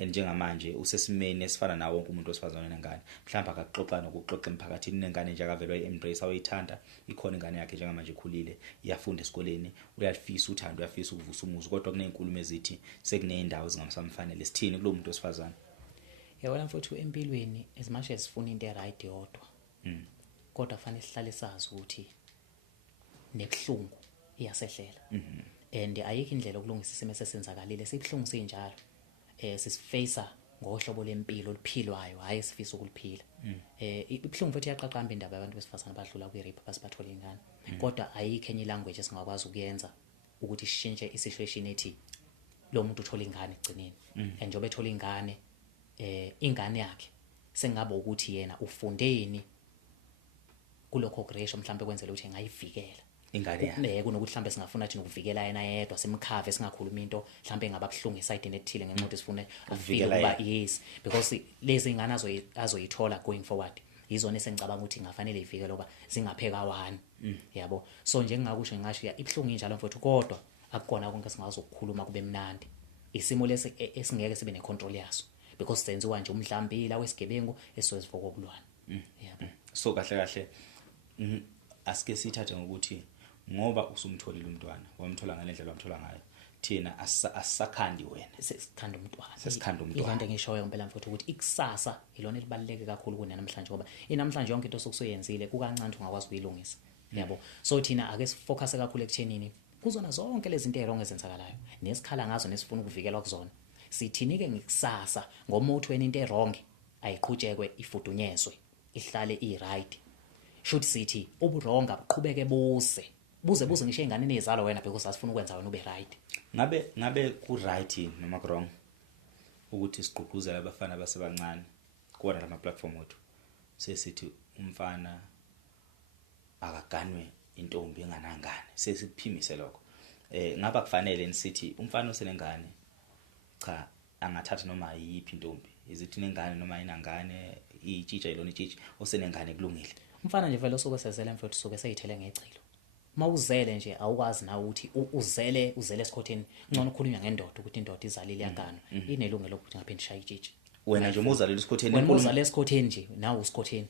njengamanje usesimeni esifana nawo wonke umuntu wesifazane nengane mhlawumbe akaxoxa nokuxoxa emphakathini nengane nje akavela embrace awuyithanda ikhona ingane yakhe njengamanje ikhulile iyafunda esikoleni uyalifisa uthando uyafisa ukuvusa umuzi kodwa kunezinkulumo ezithi sekuneyindawo zingamsamfanele sithini kulo muntu wesifazane yabona mfowethu empilweni as much as sifuna into right yodwa kodwa kufanele sihlale sazi ukuthi nebhlungu iyasehlela and ayikho indlela yokulungisa isimo sesenzakalile sibhlungu sinjalo sisifacer ngohlobo lempilo oluphilwayo hayi sifisa ukuliphila ibhlungu futhi iyaqaqamba indaba yabantu besifazana badlula kwi-rape basibathola ingane kodwa ayikho enye language esingakwazi ukuyenza ukuthi sishintshe isituation ethi lo muntu uthola ingane egcineni and njobe ethola ingane yakhe sengaba ukuthi yena ufundeni kulokho kuresho mhlawumbe kwenzela ukuthi engayivikela ingane yakhe kunokuthi mhlawumbe singafuna thina ukuvikela yena yedwa simkhave singakhuluma into mhlawumbe engaba buhlungu eside ethile ngenxa ukuthi sifune ukuvikela kuba yes because lezi ingane azoyithola going forward yizona esengicabanga ukuthi ngafanele ivikele ngoba zingapheka wani yabo so nje ngingakusho ngasho ibhlungu injalo mfowethu kodwa akukona konke singazo ukukhuluma kube mnandi isimo lesi esingeke sibe necontrol yaso because senziwa nje umdlambila wesigebengu esizozivuka okulwana yabo so kahle asike sithathe ngokuthi ngoba usumtholile umntwana wamthola ngalendlela wamthola ngayo thina asakhandi wena sesikhanda umntwana into engishoyo ngempela mfowethu ukuthi ikusasa ilona elibaluleke kakhulu kunamhlanje ngoba inamhlanje yonke into sokusuyenzile kukancane ungakwazi ukuyilungisa yabo so thina ake sifocus kakhulu ekuthenini kuzona zonke lezi zinto ezirong ezenzakalayo nesikhala ngazo nesifuna ukuvikelwa kuzona sithinike ngikusasa ngoba uthi wena into erong ayiqhutshekwe ifudunyezwe ihlale iright should sithi uburonga buqhubeke buze ngisho ingane nezalo wena because asifuna ukwenza wena ube right ngabe ku right noma ku wrong ukuthi siqhuquzela abafana abasebancane kuona lama platform wethu sesithi umfana akaganwe intombi enganangane sesiphimise lokho ngaba kufanele nisithi umfana osenengane cha angathatha noma yiphi intombi izithi nengane noma inangane itshitsha ilona itshitsha osenengane kulungile umfana nje vele osokusezela mfowethu soke seyithele ngecilo mawuzele nje awukwazi na ukuthi uzele esikhotheni ngcono ukukhuluma ngendoda ukuthi indoda izalile yakano inelungelo lokuthi ngaphinde shaye itshitshe wena nje muzalile esikhotheni wena uzale esikhotheni nje nawe usikhotheni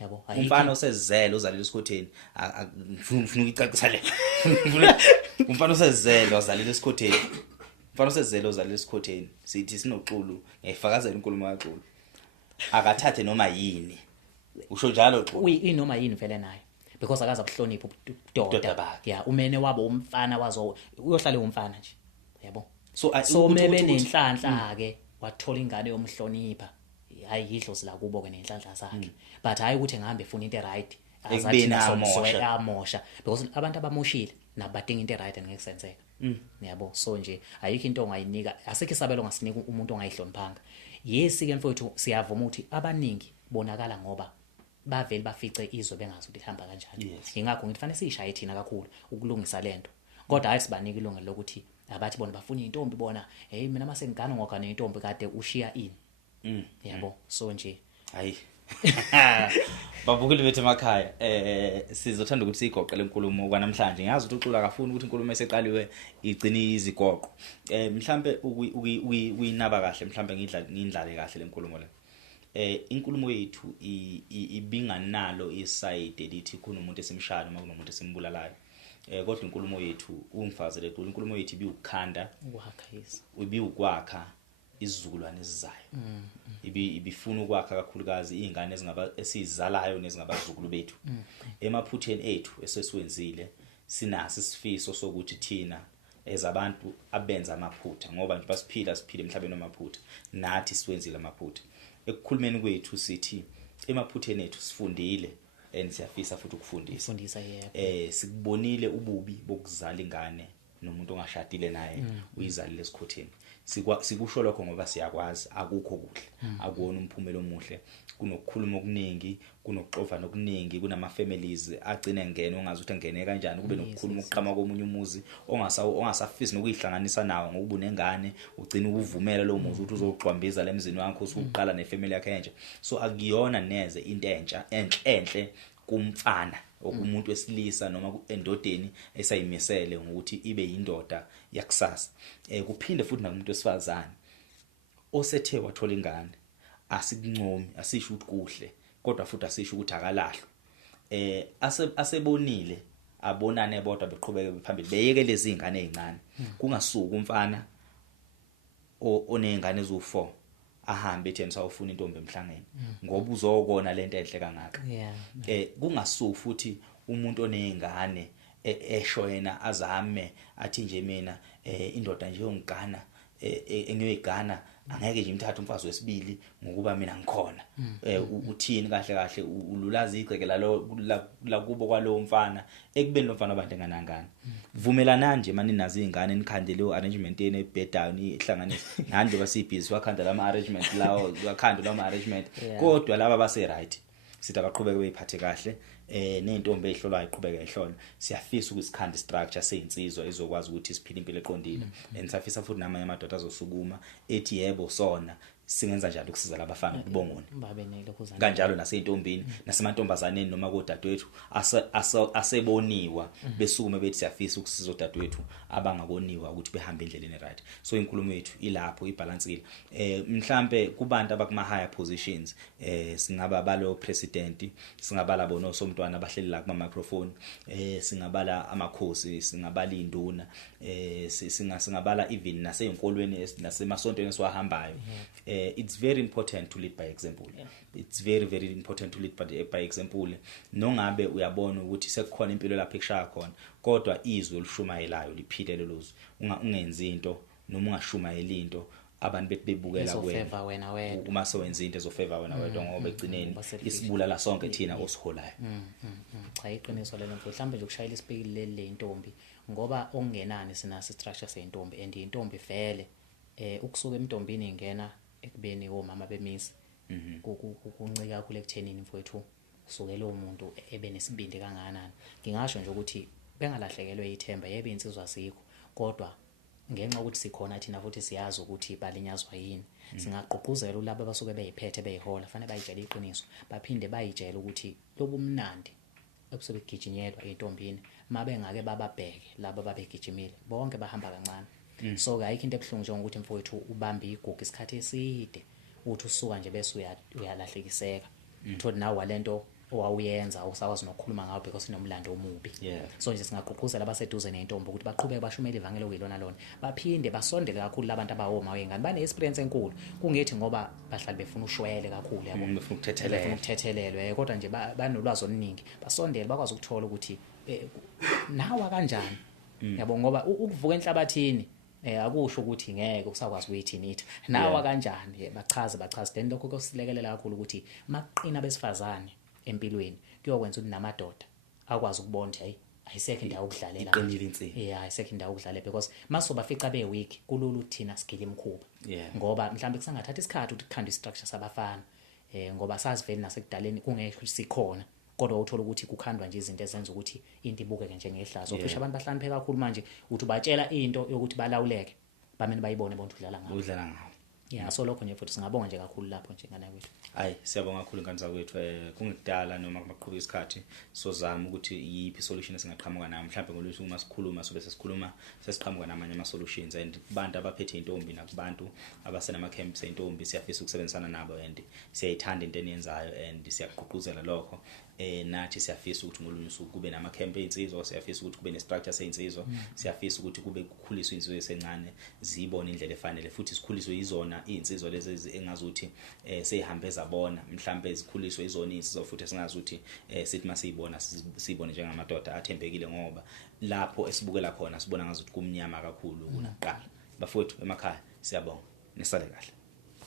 yabo umfana osezele uzalile esikhotheni ngifuna ukicacisa le umfana osezele wazalile esikhotheni umfana osezele uzalile esikhotheni sithi sinoxulu ngiyifakazela inkulumo kaXulu akathathe noma yini usho njalo Xulu inoma yini vele nayo because akaza kuhlonipha ubudoda yeah umene wabo umfana wazo uyohlala umfana nje yabo so mebe nenhlanhla ke wathola ingane yomhlonipha hayi idlozi la kubo ke nenhlanhla zakhe but hayi ukuthi ngihambe efuna into right azathi amosha because abantu abamoshile nabadinga into right ngeke senzeka yabo so nje ayikho into ongayinika asekho isabelo ngasinika umuntu ongayihloniphanga yesi ke mfowethu siyavuma ukuthi abaningi bonakala ngoba bavele bafice izwe bengazi ukuthi ihamba kanjani ingakho ngithi fanele sishaye thina kakhulu ukulungisa lento kodwa hayi sibanike ilungelo lokuthi abathi bona bafuna intombi bona hey mina mase ngigana ngokane intombi kade ushiya ini yabo so nje hayi babukeli bethu emakhaya sizothanda ukuthi sigoqele inkulumo kwanamhlanje ngiyazi ukuthi uXulu akafuni ukuthi inkulumo eseqaliwe igcine izigoqo mhlambe uyinaba kahle mhlambe ngidlale kahle lenkulumo le inkulumo yethu ibinganalo iside elithi kunomuntu esimshaya noma kunomuntu esimbulalayo kodwa inkulumo yethu ungifazele equlu inkulumo yethu ibiwukhanda ukwakhisa ibiwukwakha isizukulwane esizayo ibifuna ukwakha kakhulukazi izingane esizalayo nezingabazukulu bethu emaphutheni ethu esesiwenzile sinasi isifiso sokuthi thina ezabantu abenza amaphutha ngoba nje siphila emhlabeni wamaphutha nathi siwenzile amaphutha ekukhulumeni kwethu sithi emaphutheni ethu sifundile and siyafisa futhi ukufundisa sikubonile ububi bokuzala ingane nomuntu ongashadile naye uyizalile esikhotheni sikusho lokho ngoba siyakwazi akukho kuhle akuwona umphumela omuhle kunokukhuluma okuningi kunokuxova nokuningi kunama families agcina ngene ongazi ukuthi angene kanjani kube nokukhuluma ukuqhama komunye umuzi ongasafisi nokuyihlanganisa nawo ngoba unengane ugcina ukuvumela lo muzi ukuthi uzogqwambiza lemzini wakho usuqala nefamily yakhe enje so akuyona neze into enhle kumfana okumuntu wesilisa noma endodeni esayimisele ngokuthi ibe yindoda yakusasa kuphinde futhi nakumuntu wesifazane osethe wathola ingane asikuncomi asisho ukuthi kuhle kodwa futhi asisho ukuthi akalahlwa asebonile abonane bodwa beqhubeke phambili beyeke lezi ingane ezincane kungasuka umfana onezingane ezu4 ahambe ethi nisawufuna intombi emhlangeni ngoba uzokona lento enhle kangaka kungasuku futhi umuntu onezingane esho yena azame athi nje mina indoda nje yongigana engiyoyigana angeke nje imthathe umfazi wesibili ngokuba mina ngikhona uthini kahle ululazi igceke la kubo kwalo mfana ekubeni lo mfana abantu enganangana vumelana nje mani nazi ingane nikhandele arrangement yene ebhedayo ihlanganise nanje basibhizi wakhandela ama arrangement lawo wakhandela ama arrangement kodwa laba base right sithi abaqhubeke beyiphathe kahle nentombi ehlolwa iqhubeka ehlolwa siyafisa ukusikhanda structure seyinsizwa ezokwazi ukuthi siphile impilo eqondile siyafisa futhi namanye amadoda azosukuma ethi yebo sona singenza njalo ukusiza labafana kubongoni babenele kuzana kanjalo naseyintombini nasemantombazaneni noma kodadewethu aseboniwa besukume bethi siyafisa ukusiza odadewethu abangaboniwa ukuthi behambe endleleni right so inkulumo yethu ilapho ibalansile mhlambe kubantu abakuma higher positions singaba balo president singabala bono somntwana abahleli la kuma microphone singabala amakhosi singabala induna singabala even naseyinkolweni nasemasontweni esiwahambayo it's very important to lead by example it's very important to lead by example nongabe uyabona ukuthi sekukhona impilo lapha ekushaya khona kodwa izwe olushumayelayo liphile loluzo ungenzi into noma ungashumayeli into abantu betibukela wena uma sewenza into ezofavor wena wedwa ngoba egcineni isibulala sonke thina osiholayo cha iqiniso lelo mhlawumbe nje ukushayela isipikile le intombi ngoba okungenani sinase structure seyintombi and intombi vele ukusuka emntombini ingena ekubeni omama bemisi kuncika kakhulu ekuthenini mfowethu usukela umuntu ebenesibindi kangakanani ngingasho nje ukuthi bengalahlekelwe ithemba yebe insizwa asikho kodwa ngenxa ukuthi sikhona thina futhi siyazi ukuthi balinyazwa yini singaqoquzela ulabo abasuke beyiphethe beyihola fanele bayitshele iqiniso baphinde bayitshele ukuthi lobumnandi ebusuke gijinyelwa entombini mabe ngake bababheke labo babegijimile bonke bahamba kancane so ayikho into ebhlungu nje ukuthi mfowethu ubambe igugu isikhathi eside uthi usuka nje bese uyalahlekiseka uthole nawe walento owawuyenza usakwazi nokukhuluma ngawo because inomlando omubi so nje singaqoquzela abaseduze nentombi ukuthi baqhubeke bashumele ivangeli okuyilona lona baphinde basondele kakhulu labantu abahoma wengane bane experience enkulu kungethi ngoba bahlali befuna ushwele kakhulu yabo befuna ukuthethelelwe kodwa nje banolwazi oluningi basondele bakwazi ukuthola ukuthi nawa kanjani yabo ngoba ukuvuka enhlabathini akusho ukuthi ngeke usakwazi ukuyithini ithi nawa kanjani bachaze then lokho kusilekelela kakhulu ukuthi maqina besifazane empilweni kuyokwenza ukuthi namadoda akwazi ukubona hey ayisekho indawo ukudlalela ayisekho indawo ukudlalela because masoba fica beweak kulula uthina sigile imkhuba ngoba mhlambe kusangathatha isikhathi ukuthi kukhanda istructure sabafana ngoba sazivela nasekudaleni kungekho sikhona kodwa uthola ukuthi kukhandwa nje izinto ezenza ukuthi into ibukeke njengehlazo ocisha abantu bahlamphe kakhulu manje uthi batshela into yokuthi balawuleke bamene bayibone bonke udlala ngawo yeah so lokho nje futhi singabonga nje kakhulu lapho nje ngane kwethu. Hayi siyabonga kakhulu ngani zakwethu kungekudala noma kumaqhubeka isikhathi sozama ukuthi yiphi solution esingaqhamuka nayo mhlawumbe ngolwethu uma sikhuluma sobe sesikhuluma sesiqhamuka namanye ama solutions and kubantu abaphethe intombi nakubantu abasenama camps eintombi siyafisa ukusebenzisana nabo and siyayithanda into eniyenzayo and siyaqhuquzela lokho nathi siyafisa ukuthi ngolunye usuku kube nama campaigns insizwa siyafisa ukuthi kube ne structure seinsizwa siyafisa ukuthi kube kukhuliswa insizwa esencane zibone indlela efanele futhi sikhuliswe izona insizwa lezi engazuthi seyihambe zabona mhlambe ezikhuliswe izona insizwa futhi esingazi ukuthi sithi masiyibona sibone njengamadoda athembekile ngoba lapho esibukela khona sibona ngazuthi kumnyama kakhulu kunakuqala bafowethu emakhaya siyabonga nisale kahle.